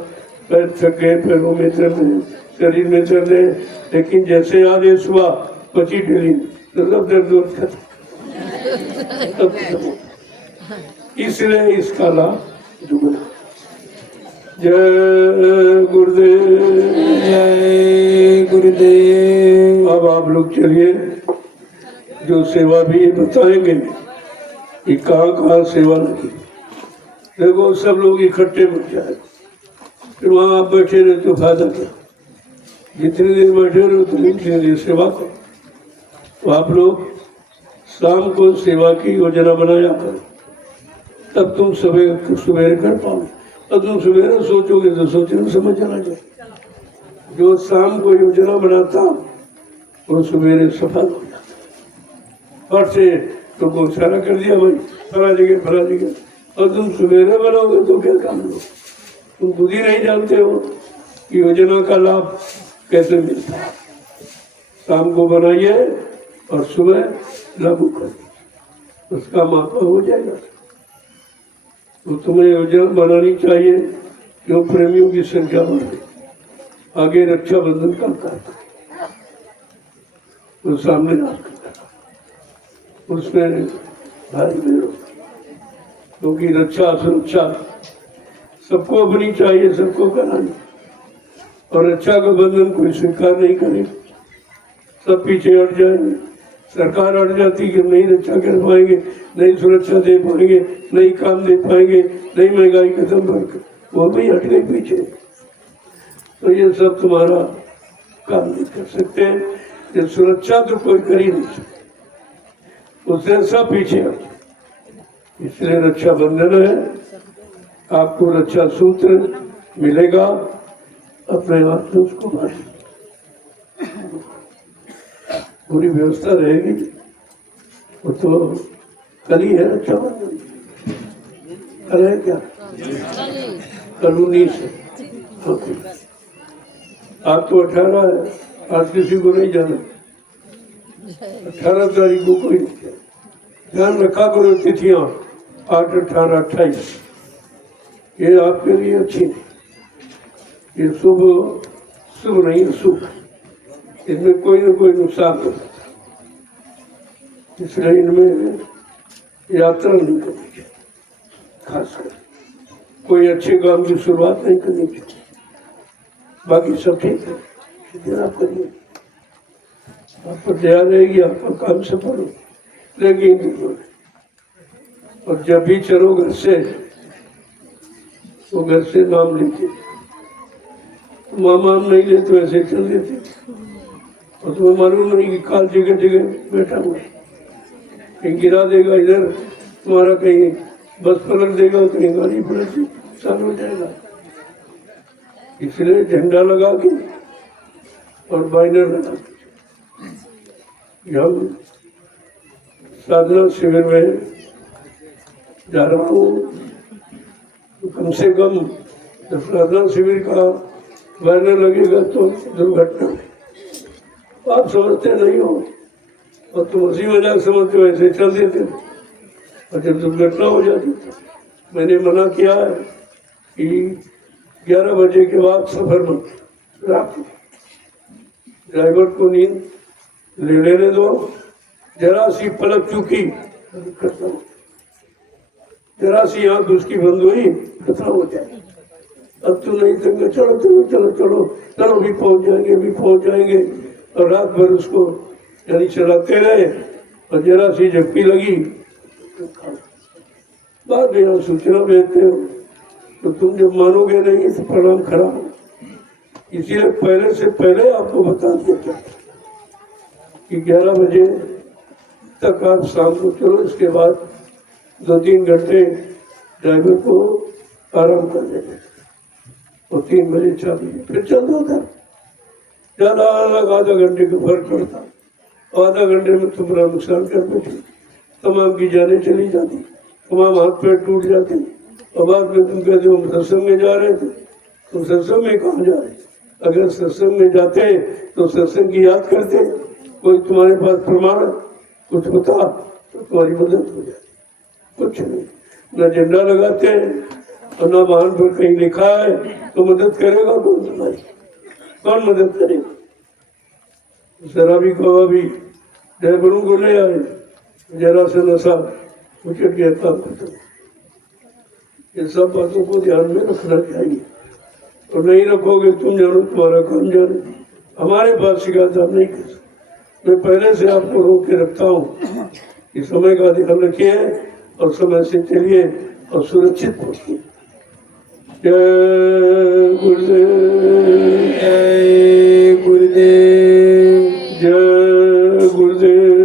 पैर थक गए, पैरों में चल रहे, शरीर में चल रहे, लेकिन जैसे आदेश हुआ 25 डिली तो सब दर्द खत्म, इसलिए इसका लाभ दुगना। जय गुरुदेव, जय गुरुदेव। अब आप लोग चलिए, जो सेवा भी ये बताएंगे कि कहाँ कहाँ सेवा लगी। देखो सब लोग इकट्ठे बन जाए, फिर वहाँ आप बैठे रहे तो फायदा क्या, जितनी देर बैठे रहे उतनी देर सेवा करो। तो आप लोग शाम को सेवा की योजना बनाया करो, तब तुम सवेरे कर पाओगे। और तुम सवेरे सोचोगे तो सोचे में समझ चला जाए। जो शाम को योजना बनाता वो सवेरे सफल हो जाता। और से तो को सारा कर दिया भाई, फला जगह, और तुम सवेरे बनाओगे तो क्या काम लो। तुम खुद ही नहीं जानते हो कि योजना का लाभ कैसे मिलता है। शाम को बनाइए और सुबह लागू करिए, उसका मापा हो जाएगा। तो तुम्हें योजना बनानी चाहिए, क्यों प्रेमियों की संख्या बढ़े। आगे रक्षाबंधन का कार्य तो सामने उसमें भाई बहनों, क्योंकि रक्षा सुरक्षा सबको अपनी चाहिए, सबको करानी। और रक्षा का बंधन कोई स्वीकार नहीं करे, सब पीछे हट जाएंगे। सरकार हट जाती कि नहीं रक्षा कर पाएंगे, नहीं सुरक्षा दे पाएंगे, नहीं काम दे पाएंगे, नहीं महंगाई खत्म करके वो भी हट गई पीछे। तो ये सब तुम्हारा काम नहीं कर सकते, ये सुरक्षा तो कोई कर ही नहीं सकता, उससे सब पीछे हटे। इसलिए रक्षा बंधन है, आपको रक्षा सूत्र मिलेगा, अपने आप से उसको बांधिए। पूरी व्यवस्था रहेगी, वो तो कल ही है रक्षा बंधन, कल है क्या, कल 19 है। आज तो 18 है, आज किसी को नहीं जाना, 18 तारीख को कोई नहीं जाना। ध्यान रखा करो तिथियां 8, 18, 28, ये आपके लिए अच्छी नहीं, ये शुभ नहीं अशुभ, इसमें कोई ना कोई नुकसान हो सकता है। इसलिए इनमें यात्रा नहीं करनी चाहिए, खासकर कोई अच्छे काम की शुरुआत नहीं करनी चाहिए। बाकी सब ठीक है, फिर आप करिए, आप पर दया रहेगी, आपका काम सफल हो, लेकिन और जब भी चलो घर से, तो घर से नाम लेते, माम नहीं ले तो ऐसे चल देते, और तुम्हें मालूम नहीं कि काल जगह जगह बैठा हुआ, कहीं गिरा देगा, इधर तुम्हारा कहीं बस पलट देगा, कहीं गाड़ी पलट नुकसान हो जाएगा। इसलिए झंडा लगा के और बाइनर लगा के हम साधना शिविर में जा रहा हूँ, तो कम से कम जब साधना शिविर का बैनर लगेगा तो दुर्घटना, आप समझते नहीं हो और तुम हंसी मजाक समझते हो, ऐसे चल देते हो, और जब दुर्घटना हो जाती मैंने मना किया है कि 11 बजे के बाद सफर मत, रात में ड्राइवर को नींद ले लेने दो, जरा सी पलक चूकी खत्म, जरा सी आंख उसकी बंद हुई खत्म हो जाए। अब तो नहीं चलेंगे, चलो चलो चलो चलो चलो भी पहुंच जाएंगे, और रात भर उसको यानी चलाते रहे, और जरा सी झपकी लगी बाद में यहाँ सूचना भेजते हो, तो तुम जब मानोगे नहीं तो परिणाम खराब हो। इसीलिए पहले से पहले आपको बता दिया कि 11 बजे तक आप शाम को चलो, इसके बाद 2-3 घंटे ड्राइवर को आराम कर देंगे, और 3 बजे 4 बजे फिर चल दो था, ज्यादा अलग आधा घंटे का फर्क पड़ता, आधा घंटे में तुम्हारा नुकसान कर बैठे, तमाम की जाने चली जाती, तमाम हाथ पैर टूट जाते, और बाद में तुम कहते हो हम सत्संग में जा रहे थे, तुम सत्संग में कहाँ जा रहे? अगर सत्संग में जाते तो सत्संग की याद करते, कोई तुम्हारे पास प्रमाण कुछ बता तो तुम्हारी मदद हो जाए, कुछ नहीं, न झंडा लगाते और न वाहन पर कहीं लिखा है, तो मदद करेगा कौन तुम्हारी, कौन मदद करेगा? शराबी को अभी ड्राइवरों को ले आए, जरा सा नशा उचट गया, काम खत्म। ये सब बातों को ध्यान में रखना चाहिए, और नहीं रखोगे तुम जानो तुम्हारा काम जाने, हमारे पास शिकायत आप नहीं कर सकते। मैं पहले से आपको रोक के रखता हूँ कि समय का ध्यान रखिए और समय से चलिए और सुरक्षित पहुंचिए। जय गुरुदेव, जय गुरुदेव, जय गुरुदेव,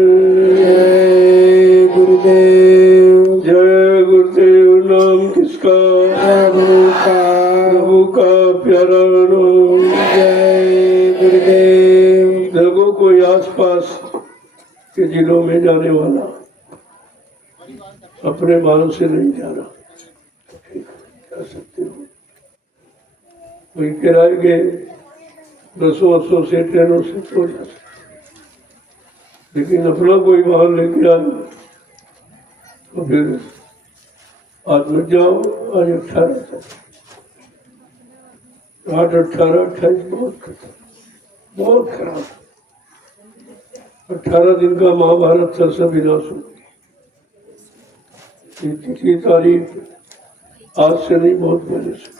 जय गुरुदेव, जय गुरुदेव। नाम किसका? प्रभु का प्यारा नाम। जय गुरुदेव। देखो कोई आसपास के जिलों में जाने वाला अपने मान से नहीं जाना, जा सकते हो। कोई किराए के 10-10 से ट्रेनों से तो जा सकते, लेकिन अपना कोई वाहन लेके आ तो फिर आज मत जाओ। आज 18 तक, 8, 18, 28 बहुत खराब। 18 दिन का महाभारत था, सब विनाश हो। तिथि तारीख आज से नहीं, बहुत पहले से।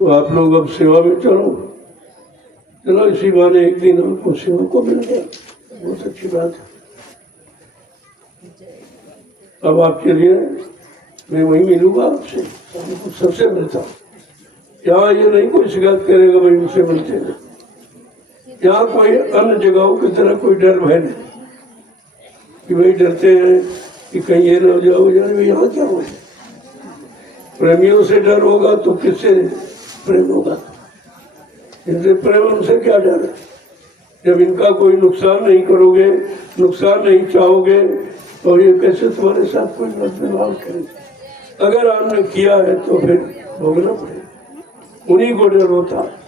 तो आप लोग अब सेवा में चलो, इसी बहाने एक दिन आपको सेवा को मिल गया, बहुत अच्छी बात है। अब आपके लिए मैं वहीं मिलूंगा आपसे, सबसे मिलता हूँ। यहाँ ये नहीं कोई शिकायत करेगा भाई मुझसे मिलते हैं, यहाँ कोई अन्य जगहों की तरह कोई डर भय नहीं कि भाई डरते हैं कि कहीं ये ना हो जाए। यहाँ क्या हो जाए? प्रेमियों से डर होगा तो किससे प्रेम होगा? इनसे प्रेम, उनसे क्या डर है? जब इनका कोई नुकसान नहीं करोगे, नुकसान नहीं चाहोगे, तो ये कैसे तुम्हारे साथ कोई व्यवहार करेंगे? अगर आपने किया है तो फिर भोगना पड़ेगा। उन्हीं को डर होता है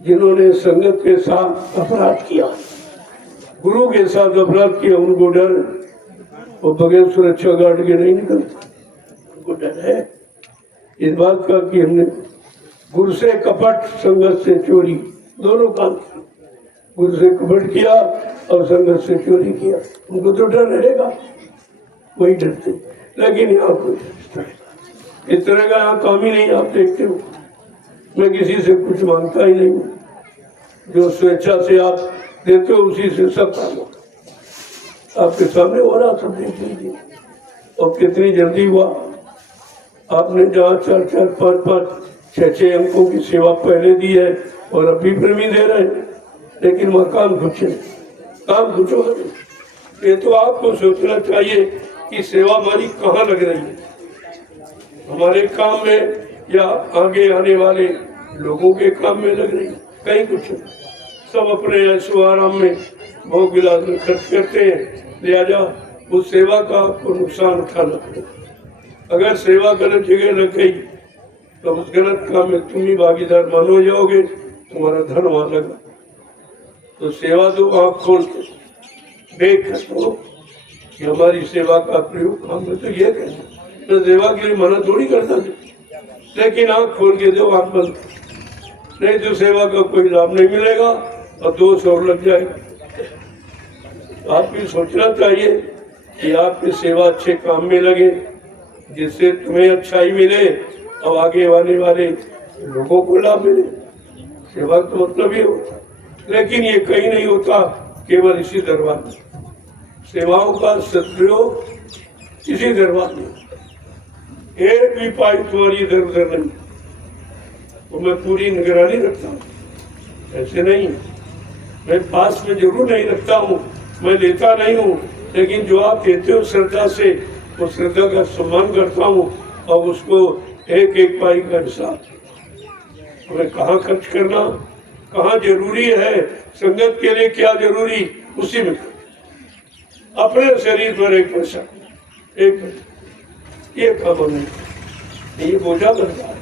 जिन्होंने संगत के साथ अपराध किया, गुरु के साथ अपराध किया, उनको डर। वो बगैर सुरक्षा गार्ड के नहीं निकलते, उनको डर है इस बात का कि हमने गुरु से कपट, संगत से चोरी, दोनों काम किए। गुरु से कपट किया और संगत से चोरी किया, उनको तो डर रहेगा, वही डरते। लेकिन यहाँ कोई इस तरह का यहाँ काम ही नहीं। आप देखते हो मैं किसी से कुछ मांगता ही नहीं हूँ, जो स्वेच्छा से आप देते हो उसी से सब काम होता। आपके सामने हो रहा सब देख लीजिए, और कितनी जल्दी हुआ। आपने जहाँ 4-4, 5-5, 6-6 अंकों की सेवा पहले दी है और अभी प्रेमी दे रहे हैं, लेकिन वह काम कुछ नहीं, काम कुछ और नहीं। ये तो आपको सोचना चाहिए कि सेवा हमारी कहाँ लग रही है, हमारे काम में या आगे आने वाले लोगों के काम में लग रही है? कहीं कुछ नहीं। सब अपने ऐशो आराम में भोग विलास में खर्च करते हैं, लिहाजा उस सेवा का आपको नुकसान उठाना पड़ेगा। अगर सेवा गलत जगह लग गई तो उस गलत काम में तुम ही भागीदार मानो जाओगे, तुम्हारा धर्म वहां लगा। तो सेवा दो आँख खोल के, देख कर दो कि हमारी सेवा का प्रयोग हम तो ये कहते, तो सेवा के लिए मना थोड़ी करता थे, लेकिन आँख खोल के दो, आँख बंद, नहीं तो सेवा का कोई लाभ नहीं मिलेगा और दोष और लग जाएगा। आपको सोचना चाहिए कि आपकी सेवा अच्छे काम में लगे, जिससे तुम्हें अच्छाई मिले और आगे आने वाले लोगों को लाभ मिले। सेवा का मतलब ये होता, लेकिन ये कहीं नहीं होता, केवल इसी दरबार में। सेवाओं का सदुपयोग इसी दरबार में। एक भी पाई तुम्हारी इधर उधर नहीं, तो मैं पूरी निगरानी रखता हूँ, ऐसे नहीं। मैं पास में जरूर नहीं रखता हूँ, मैं लेता नहीं हूँ, लेकिन जो आप देते हो श्रद्धा से, वो श्रद्धा का सम्मान करता हूँ और उसको एक एक पाई का हिसाब, हमें कहाँ खर्च करना, कहाँ जरूरी है, संगत के लिए क्या जरूरी, उसी में अपने शरीर पर एक पैसा, एक ये काम नहीं, ये बोझा बनता है।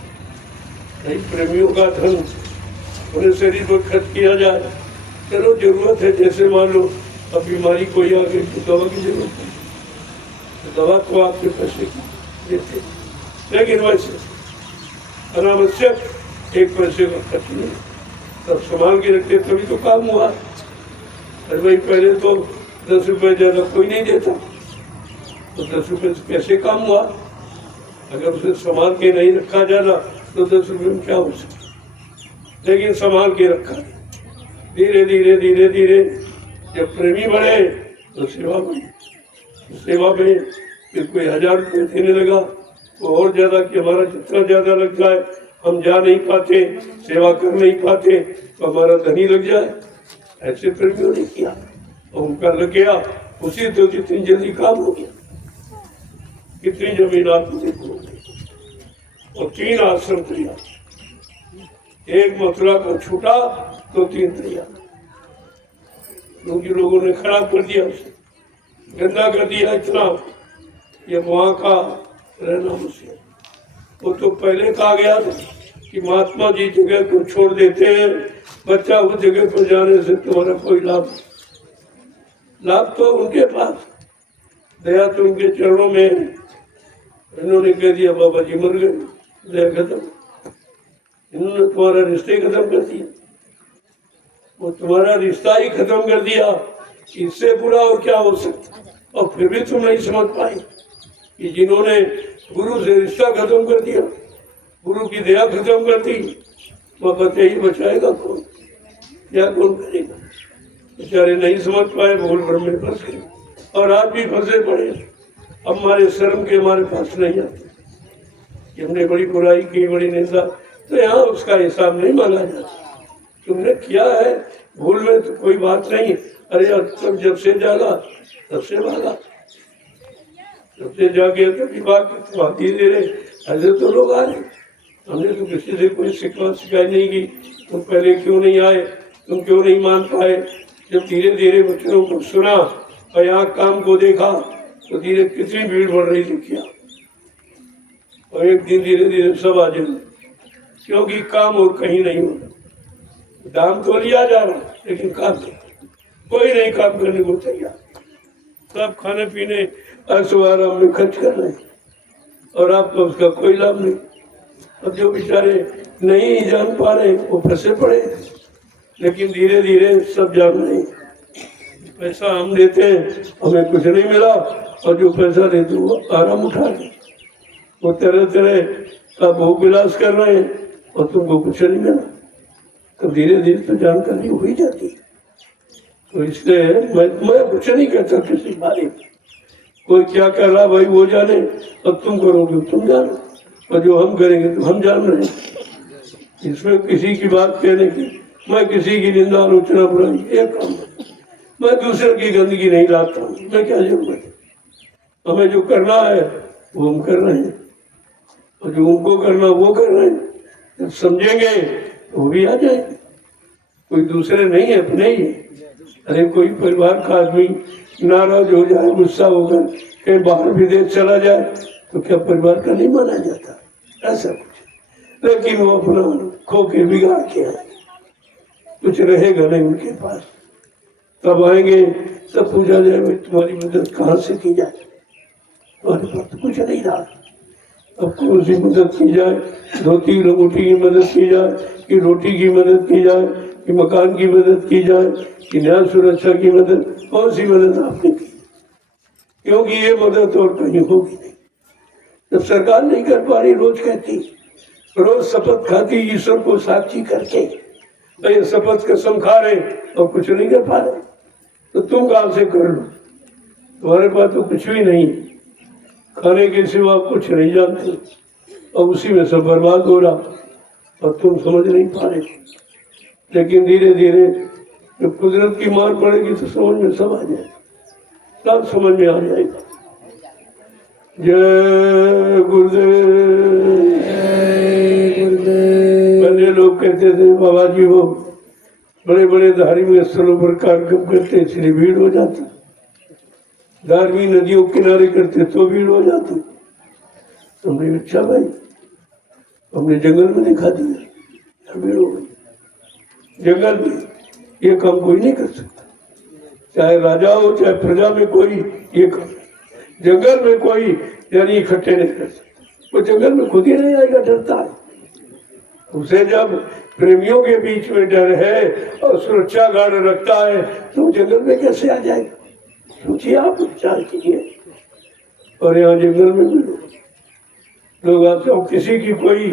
नहीं, प्रेमियों का धन अपने शरीर पर खर्च किया जाए, चलो जरूरत है, जैसे मान लो अब बीमारी कोई आ गई तो दवा की जरूरत है, तो दवा को आपके पैसे देते, लेकिन वैसे अनावश्यक एक पैसे का खर्च नहीं, तब संभाल के रखते, तभी तो काम हुआ। अरे भाई पहले तो 10 रुपये ज्यादा कोई नहीं देता, तो 10 रुपये से कैसे काम हुआ? अगर उसे संभाल के नहीं रखा जाना तो 10 रुपये में क्या हो सकता, लेकिन संभाल के रखा। धीरे धीरे धीरे धीरे जब प्रेमी बढ़े तो सेवा बढ़ी, सेवा में फिर कोई 1000 रुपये देने लगा तो और ज्यादा, कि हमारा जितना ज्यादा लग जाए, हम जा नहीं पाते, सेवा कर नहीं पाते, तो हमारा धन ही लग जाए। ऐसे प्रेमियों ने किया और उनका लग गया, उसी तो जितनी जल्दी काम हो गया। कितनी जमीन आपको देखो, और 3 आश्रम तैयार, एक मथुरा का छूटा तो 3 तैयार, क्योंकि लोगों ने खराब कर दिया, उसे गंदा कर दिया इतना, ये वहां का रहना मुश्किल। वो तो पहले कहा गया था कि महात्मा जी जगह को छोड़ देते हैं, बच्चा उस जगह पर जाने से तुम्हारा कोई लाभ तो उनके पास, दया तो उनके चरणों में। इन्होंने कह दिया बाबा जी मर गए, दया खत्म, इन्होंने तुम्हारा रिश्ते खत्म कर दिया, वो तुम्हारा रिश्ता ही खत्म कर दिया, इससे बुरा और क्या हो सकता। और फिर भी तुम नहीं समझ पाए कि जिन्होंने गुरु से रिश्ता खत्म कर दिया, गुरु की दया खत्म कर दी, वह बच्चे ही बचाएगा कौन, क्या कौन करेगा? बेचारे नहीं समझ पाए, भूल भ्रम में फंस गए, और आज भी फंसे पड़े। अब हमारे शर्म के हमारे पास नहीं आते कि हमने बड़ी बुराई की, बड़ी निंदा, तो यहाँ उसका हिसाब नहीं मांगा जाता। तुमने किया है भूल में तो कोई बात नहीं। अरे अब जब से जागा तब से भागा, जब से जागे तभी बात धीरे धीरे ऐसे तो लोग आ रहे। हमने तो किसी से कोई शिकायत नहीं की, तुम पहले क्यों नहीं आए, तुम क्यों नहीं मान पाए। जब धीरे धीरे बच्चों को सुना और यहाँ काम को देखा तो धीरे कितनी भीड़ बढ़ रही थी क्या। और एक दिन धीरे धीरे सब आ जाए, क्योंकि काम और कहीं नहीं होता। दाम तो लिया जा रहा है लेकिन काम नहीं, कोई नहीं काम करने को तैयार। सब खाने पीने ऐश्वर्य में खर्च कर रहे हैं और आपको उसका कोई लाभ नहीं। अब जो बेचारे नहीं जान पा रहे वो फंसे पड़े, लेकिन धीरे धीरे सब जान रहे। पैसा हम देते हैं हमें कुछ नहीं मिला, और जो पैसा देते वो आराम उठा रहे, वो तरह तरह का भोग विलास कर रहे हैं और तुमको कुछ नहीं मिला। तो धीरे धीरे तो जानकारी हो ही जाती है। तो इसलिए मैं कुछ नहीं कहता किसी बारे में, कोई क्या कर रहा भाई वो जाने, और तुम करोगे तुम जानो, और जो हम करेंगे तो हम जान रहे हैं। इसमें किसी की बात कहने की, मैं किसी की निंदा आलोचना बुराई ये काम है। मैं दूसरे की गंदगी नहीं लाता हूँ, मैं क्या जरूरत है। हमें जो करना है वो हम कर रहे हैं, और जो उनको करना वो कर रहे हैं। जब समझेंगे तो वो भी आ जाएंगे। कोई दूसरे नहीं है, अपने ही है। अरे कोई परिवार का आदमी नाराज हो जाए, गुस्सा होकर कहीं बाहर विदेश चला जाए तो क्या परिवार का नहीं माना जाता, ऐसा कुछ। लेकिन वो अपना खो के बिगाड़ के है, कुछ रहेगा नहीं उनके पास। तब आएंगे तब पूछा जाए भाई तुम्हारी मदद कहाँ से की जाए, तुम्हारे पास तो कुछ नहीं रहा। अब कौन सी मदद की जाए, धोती लंगोटी की मदद की जाए कि रोटी की मदद की जाए कि मकान की मदद की जाए कि न्याय सुरक्षा की मदद, कौन सी मदद आपने की। क्योंकि ये मदद और कहीं होगी नहीं। जब सरकार नहीं कर पा रही, रोज कहती, रोज शपथ खाती ईश्वर को साक्षी करके, तो ये शपथ कसम खा रहे और कुछ नहीं कर पा रहे, तो तुम कहाँ से कर लो। तुम्हारे पास तो कुछ भी नहीं, खाने के सिवा कुछ नहीं जानते, और उसी में सब बर्बाद हो रहा और तुम समझ नहीं पा रहे। लेकिन धीरे धीरे जब कुदरत की मार पड़ेगी तो समझ में सब आ जाएगा, सब समझ में आ जाएगा। जय गुरुदेव। पहले लोग कहते थे बाबा जी वो बड़े बड़े धार्मिक स्थलों पर कार्यक्रम करते इसलिए भीड़ हो जाती, धार्मिक नदियों किनारे करते तो भीड़ हो जाती। हमने अच्छा भाई, हमने जंगल में दिखा दिया, भीड़ हो गई। जंगल में ये काम कोई नहीं कर सकता, चाहे राजा हो चाहे प्रजा में कोई ये काम। जंगल में कोई यानी इकट्ठे नहीं कर सकता, वो जंगल में खुद ही नहीं आएगा, डरता है। उसे जब प्रेमियों के बीच में डर है और सुरक्षा गार्ड रखता है तो जंगल में कैसे आ जाएगा। सोचिए आप, विचार कीजिए। और यहाँ जंगल में भी लोग आते हो, किसी की कोई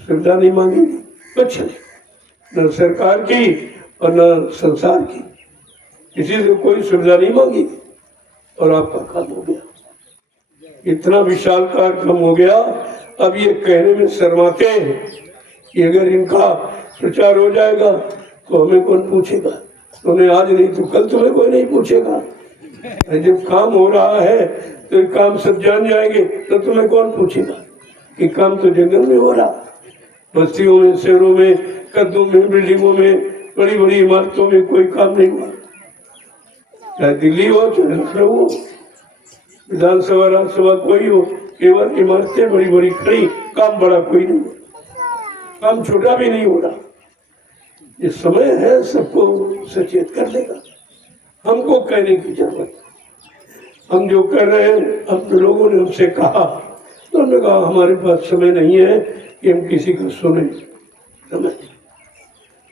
सुविधा नहीं मांगेगी, कुछ नहीं, न सरकार की और न संसार की, किसी से कोई सुविधा नहीं मांगेगी और आपका काम हो गया। इतना विशाल कार्यक्रम हो गया। अब ये कहने में शर्माते हैं कि अगर इनका प्रचार हो जाएगा तो हमें कौन पूछेगा। तुम्हें आज नहीं तो कल तुम्हें कोई नहीं पूछेगा। जब काम हो रहा है तो काम सब जान जाएंगे तो तुम्हें कौन पूछेगा कि काम तो जंगल में हो रहा, बस्तियों में, शहरों में, कदों में, बिल्डिंगों में, बड़ी बड़ी इमारतों में कोई काम नहीं हुआ। चाहे दिल्ली हो चाहे लखनऊ हो, विधानसभा राज्यसभा कोई हो, केवल इमारतें बड़ी बड़ी खड़ी, काम बड़ा कोई नहीं, काम छोटा भी नहीं हो रहा। ये समय है सबको सचेत कर लेगा, हमको कहने की जरूरत। हम जो कर रहे हैं, अब तो लोगों ने हमसे कहा तो हमने कहा हमारे पास समय नहीं है कि हम किसी को सुने, समय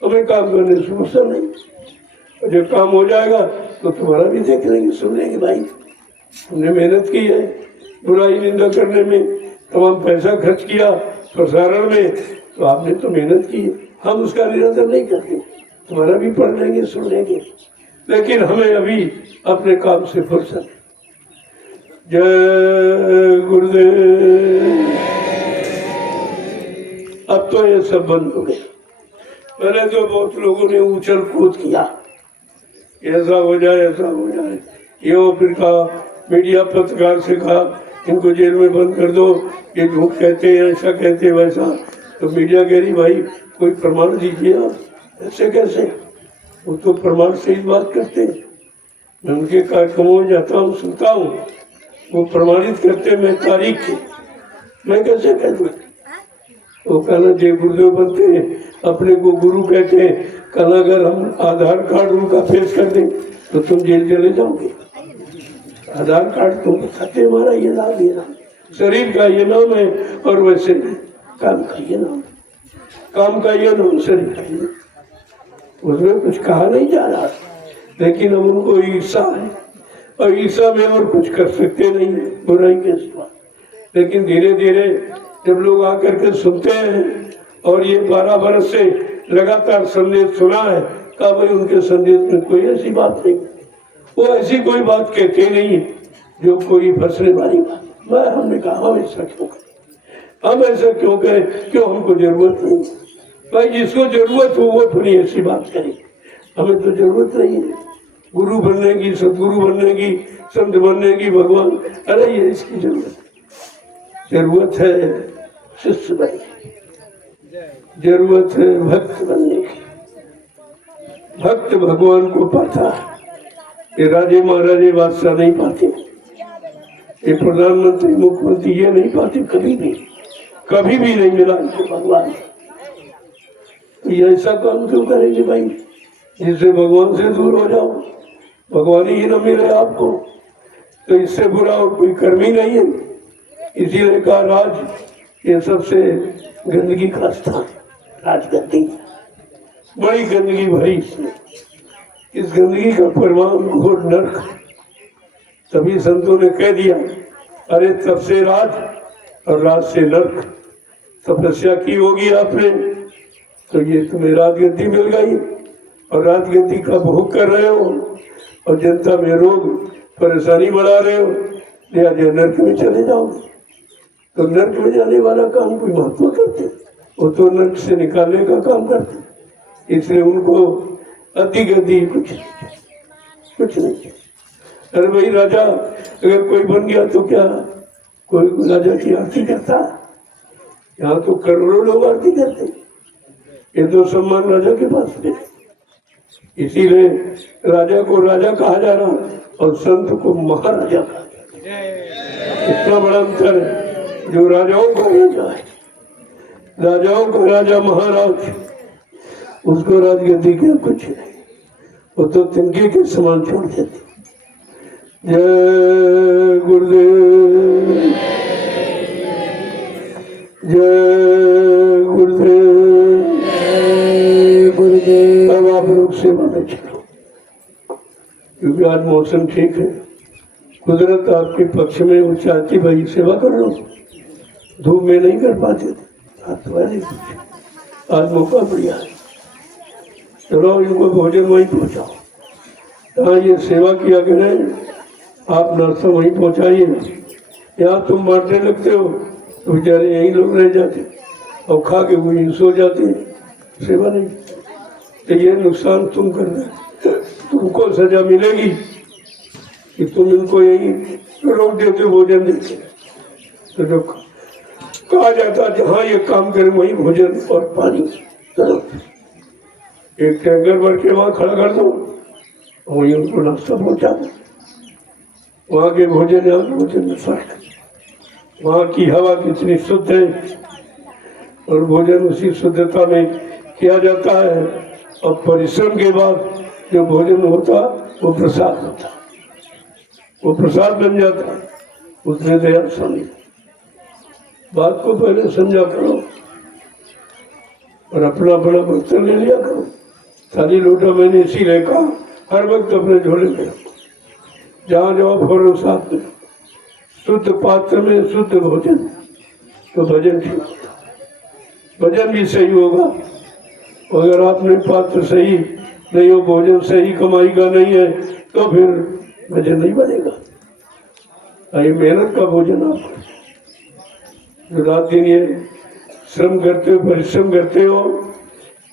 हमें काम करने से फुर्सत नहीं। जब काम हो जाएगा तो तुम्हारा भी देख लेंगे, सुन लेंगे भाई हमने मेहनत की है, बुराई निंदा करने में तमाम पैसा खर्च किया प्रसारण में, तो आपने तो मेहनत की है, हम उसका निरंतर नहीं करते, तुम्हारा भी पढ़ लेंगे, सुन लेंगे। लेकिन हमें अभी अपने काम से फुर्सत। जय गुरुदेव। अब तो ये सब बंद हो गया, पहले तो बहुत लोगों ने उछल कूद किया, ऐसा हो जाए ऐसा हो जाए, ये वो फिर कहा, मीडिया पत्रकार से कहा इनको जेल में बंद कर दो, ये झूठ कहते हैं, ऐसा कहते हैं वैसा। तो मीडिया कह रही भाई कोई प्रमाण दीजिए आप, ऐसे कैसे, वो तो प्रमाण से ही बात करते हैं। मैं उनके कार्यक्रमों में जाता हूँ, सुनता हूँ, वो प्रमाणित करते हैं, मैं तारीख की, मैं कैसे कह दूँ। वो कहना जय गुरुदेव बनते हैं, अपने को गुरु कहते हैं, कल अगर हम आधार कार्ड उनका पेश कर दें तो तुम जेल चले जाओगे। आधार कार्ड तुम बताते हमारा ये नाम, ये नाम शरीर का ये नाम है, और वैसे काम का ये नाम, काम का ये नाम शरीर का ये, उसमें कुछ कहा नहीं जा रहा, लेकिन अब उनको ईर्षा है, और ईर्षा में और कुछ कर सकते नहीं है बुराई के सिवा। लेकिन धीरे धीरे जब लोग आकर के सुनते हैं, और ये 12 बरस से लगातार संदेश सुना है, कहा भाई उनके संदेश में कोई ऐसी बात नहीं, वो ऐसी कोई बात कहते नहीं है जो कोई फंसने वाली बात। मैं हमने कहा हम ऐसा क्यों करें, हम ऐसा क्यों करें, क्यों हमको जरूरत नहीं। भाई जिसको जरूरत हो वो थोड़ी ऐसी बात करे, हमें तो जरूरत नहीं है गुरु बनने की, सदगुरु बनने की, संत बनने की, भगवान, अरे ये इसकी जरूरत है शिष्य बनने की, जरूरत है भक्त बनने की। भक्त भगवान को पाता है, ये राजे महाराजे बादशाह नहीं पाते, ये प्रधानमंत्री मुख्यमंत्री ये नहीं पाते, कभी भी नहीं मिला इनको भगवान। तो ये ऐसा काम क्यों करेंगे भाई जिससे भगवान से दूर हो जाओ, भगवान ही न मिले आपको, तो इससे बुरा और कोई कर्म ही नहीं है। इसीलिए कहा राज ये सबसे गंदगी का स्थान, राजगद्दी बड़ी गंदगी भरी, इसमें इस गंदगी का परिणाम घोर नरक। तभी संतों ने कह दिया अरे तब से राज और राज से नरक, तपस्या की होगी आपने तो ये तुम्हें राजगद्दी मिल गई, और राजगद्दी का भोग कर रहे हो, और जनता में रोग परेशानी बढ़ा रहे हो, लिहाजा नरक में चले जाओगे। तो नरक में जाने वाला काम कोई महत्व करते, वो तो नरक से निकालने का काम करते, इसलिए उनको अति गति कुछ नहीं। अरे भाई राजा अगर कोई बन गया तो क्या कोई राजा की आरती करता, यहाँ तो करोड़ों लोग आरती करते, ये तो सम्मान राजा के पास है। इसीलिए राजा को राजा कहा जा रहा और संत को महाराजा कहा जा रहा, इतना बड़ा अंतर है। जो राजाओं का राजा है, राजाओं का राजा महाराज, उसको राजगद्दी क्या कुछ नहीं, वो तो तिनके के समान छोड़ देते। जय गुरुदेव, जय गुरुदेव, जय गुरुदेव। अब आप लोग सेवा में चलो, क्योंकि आज मौसम ठीक है, कुदरत आपके पक्ष में, वो चाहती भाई सेवा कर लो, धूप में नहीं कर पाते थे, आज मौका बढ़िया है, चलो इनको भोजन वहीं पहुँचाओ, यहाँ ये सेवा किया करें, आप नाश्ता वहीं पहुँचाइए। यहाँ तुम बांटने लगते हो तो बेचारे यहीं लोग रह जाते और खा के वहीं सो जाते हैं, सेवा नहीं। तो ये नुकसान तुम कर रहे, तुमको सजा मिलेगी कि तुम इनको यहीं रोक देते भोजन देते। तो जो कहा जाता जहाँ ये काम करें वहीं भोजन और पानी, चलो एक टैंकर भर के वहाँ खड़ा कर दो, वहीं उनको नाश्ता पहुँचा दो, वहाँ के भोजन यहाँ के भोजन में फर्क, वहाँ की हवा कितनी शुद्ध है और भोजन उसी शुद्धता में किया जाता है, और परिश्रम के बाद जो भोजन होता वो प्रसाद होता, वो प्रसाद बन जाता, उसमें दया शामिल। बात को पहले समझा करो और अपना बड़ा बर्तन ले लिया करो, खाली लोटा मैंने इसीलिए कहा हर वक्त अपने झोले में रखो, जहाँ जाओ फौरन साथ में, शुद्ध पात्र में शुद्ध भोजन, तो भजन ठीक होगा, भजन भी सही होगा। अगर आपने पात्र सही नहीं हो, भोजन सही कमाई का नहीं है, तो फिर भजन नहीं बनेगा। ये मेहनत का भोजन आप जो रात दिन ये श्रम करते हो, परिश्रम करते हो,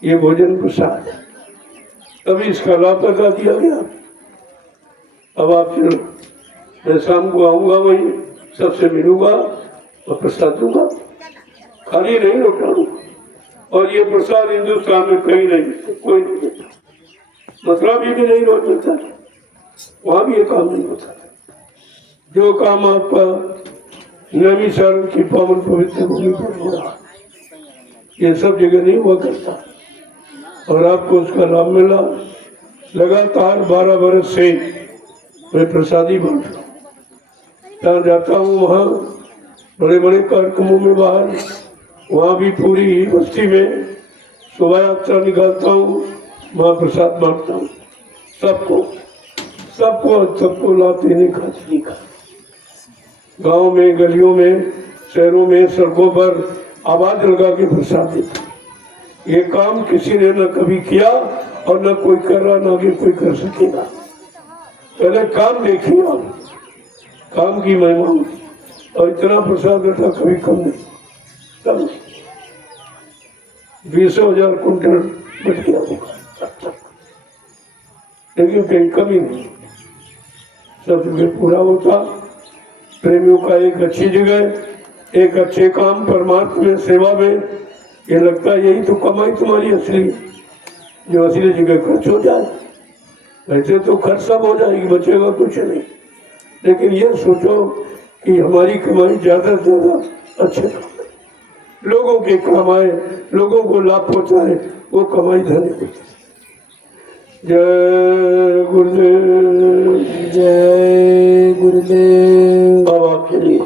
ये भोजन प्रसाद है। तभी इसका लाभ बता दिया गया। अब आपसे मैं शाम को आऊंगा, वहीं सबसे मिलूंगा और प्रसाद दूंगा, खाली नहीं लौटाऊंगा। और ये प्रसाद हिंदुस्तान में कहीं नहीं, कोई नहीं देता। मथुरा भी नहीं रोज मिलता, वहां भी ये काम नहीं होता। जो काम आपका नैमिषारण्य की पावन पवित्र भूमि पर हो रहा, ये सब जगह नहीं हुआ करता। और आपको उसका लाभ मिला। लगातार 12 बरस से मैं प्रसादी बांट रहा हूँ। जहाँ जाता हूँ वहाँ बड़े बड़े कार्यक्रमों में बाहर, वहाँ भी पूरी बस्ती में शोभा यात्रा निकालता हूँ, वहाँ प्रसाद बांटता हूँ। सबको सबको सबको लाभ देने का तरीका। गाँव में, गलियों में, शहरों में, सड़कों पर आवाज लगा के प्रसाद देता। ये काम किसी ने न कभी किया और न कोई कर रहा, न आगे कोई कर सकेगा। पहले काम देखिए आप, काम की महिमा। और इतना प्रसाद बैठा कभी कम नहीं, कम 20,000 कुंटल बच गया होगा, लेकिन कहीं कमी नहीं। सब जगह पूरा होता। प्रेमियों का एक अच्छी जगह, एक अच्छे काम, परमात्मा में, सेवा में, ये लगता है यही तो कमाई तुम्हारी असली, जो असली जगह खर्च हो जाए। वैसे तो खर्च सब हो जाएगी, बचेगा कुछ नहीं। लेकिन ये सोचो कि हमारी कमाई ज्यादा से ज्यादा अच्छे काम, लोगों के काम आए, लोगों को लाभ पहुंचाए, वो कमाई धन्य होती। जय गुरुदेव, जय गुरुदेव। बाबा के लिए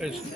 ऐसे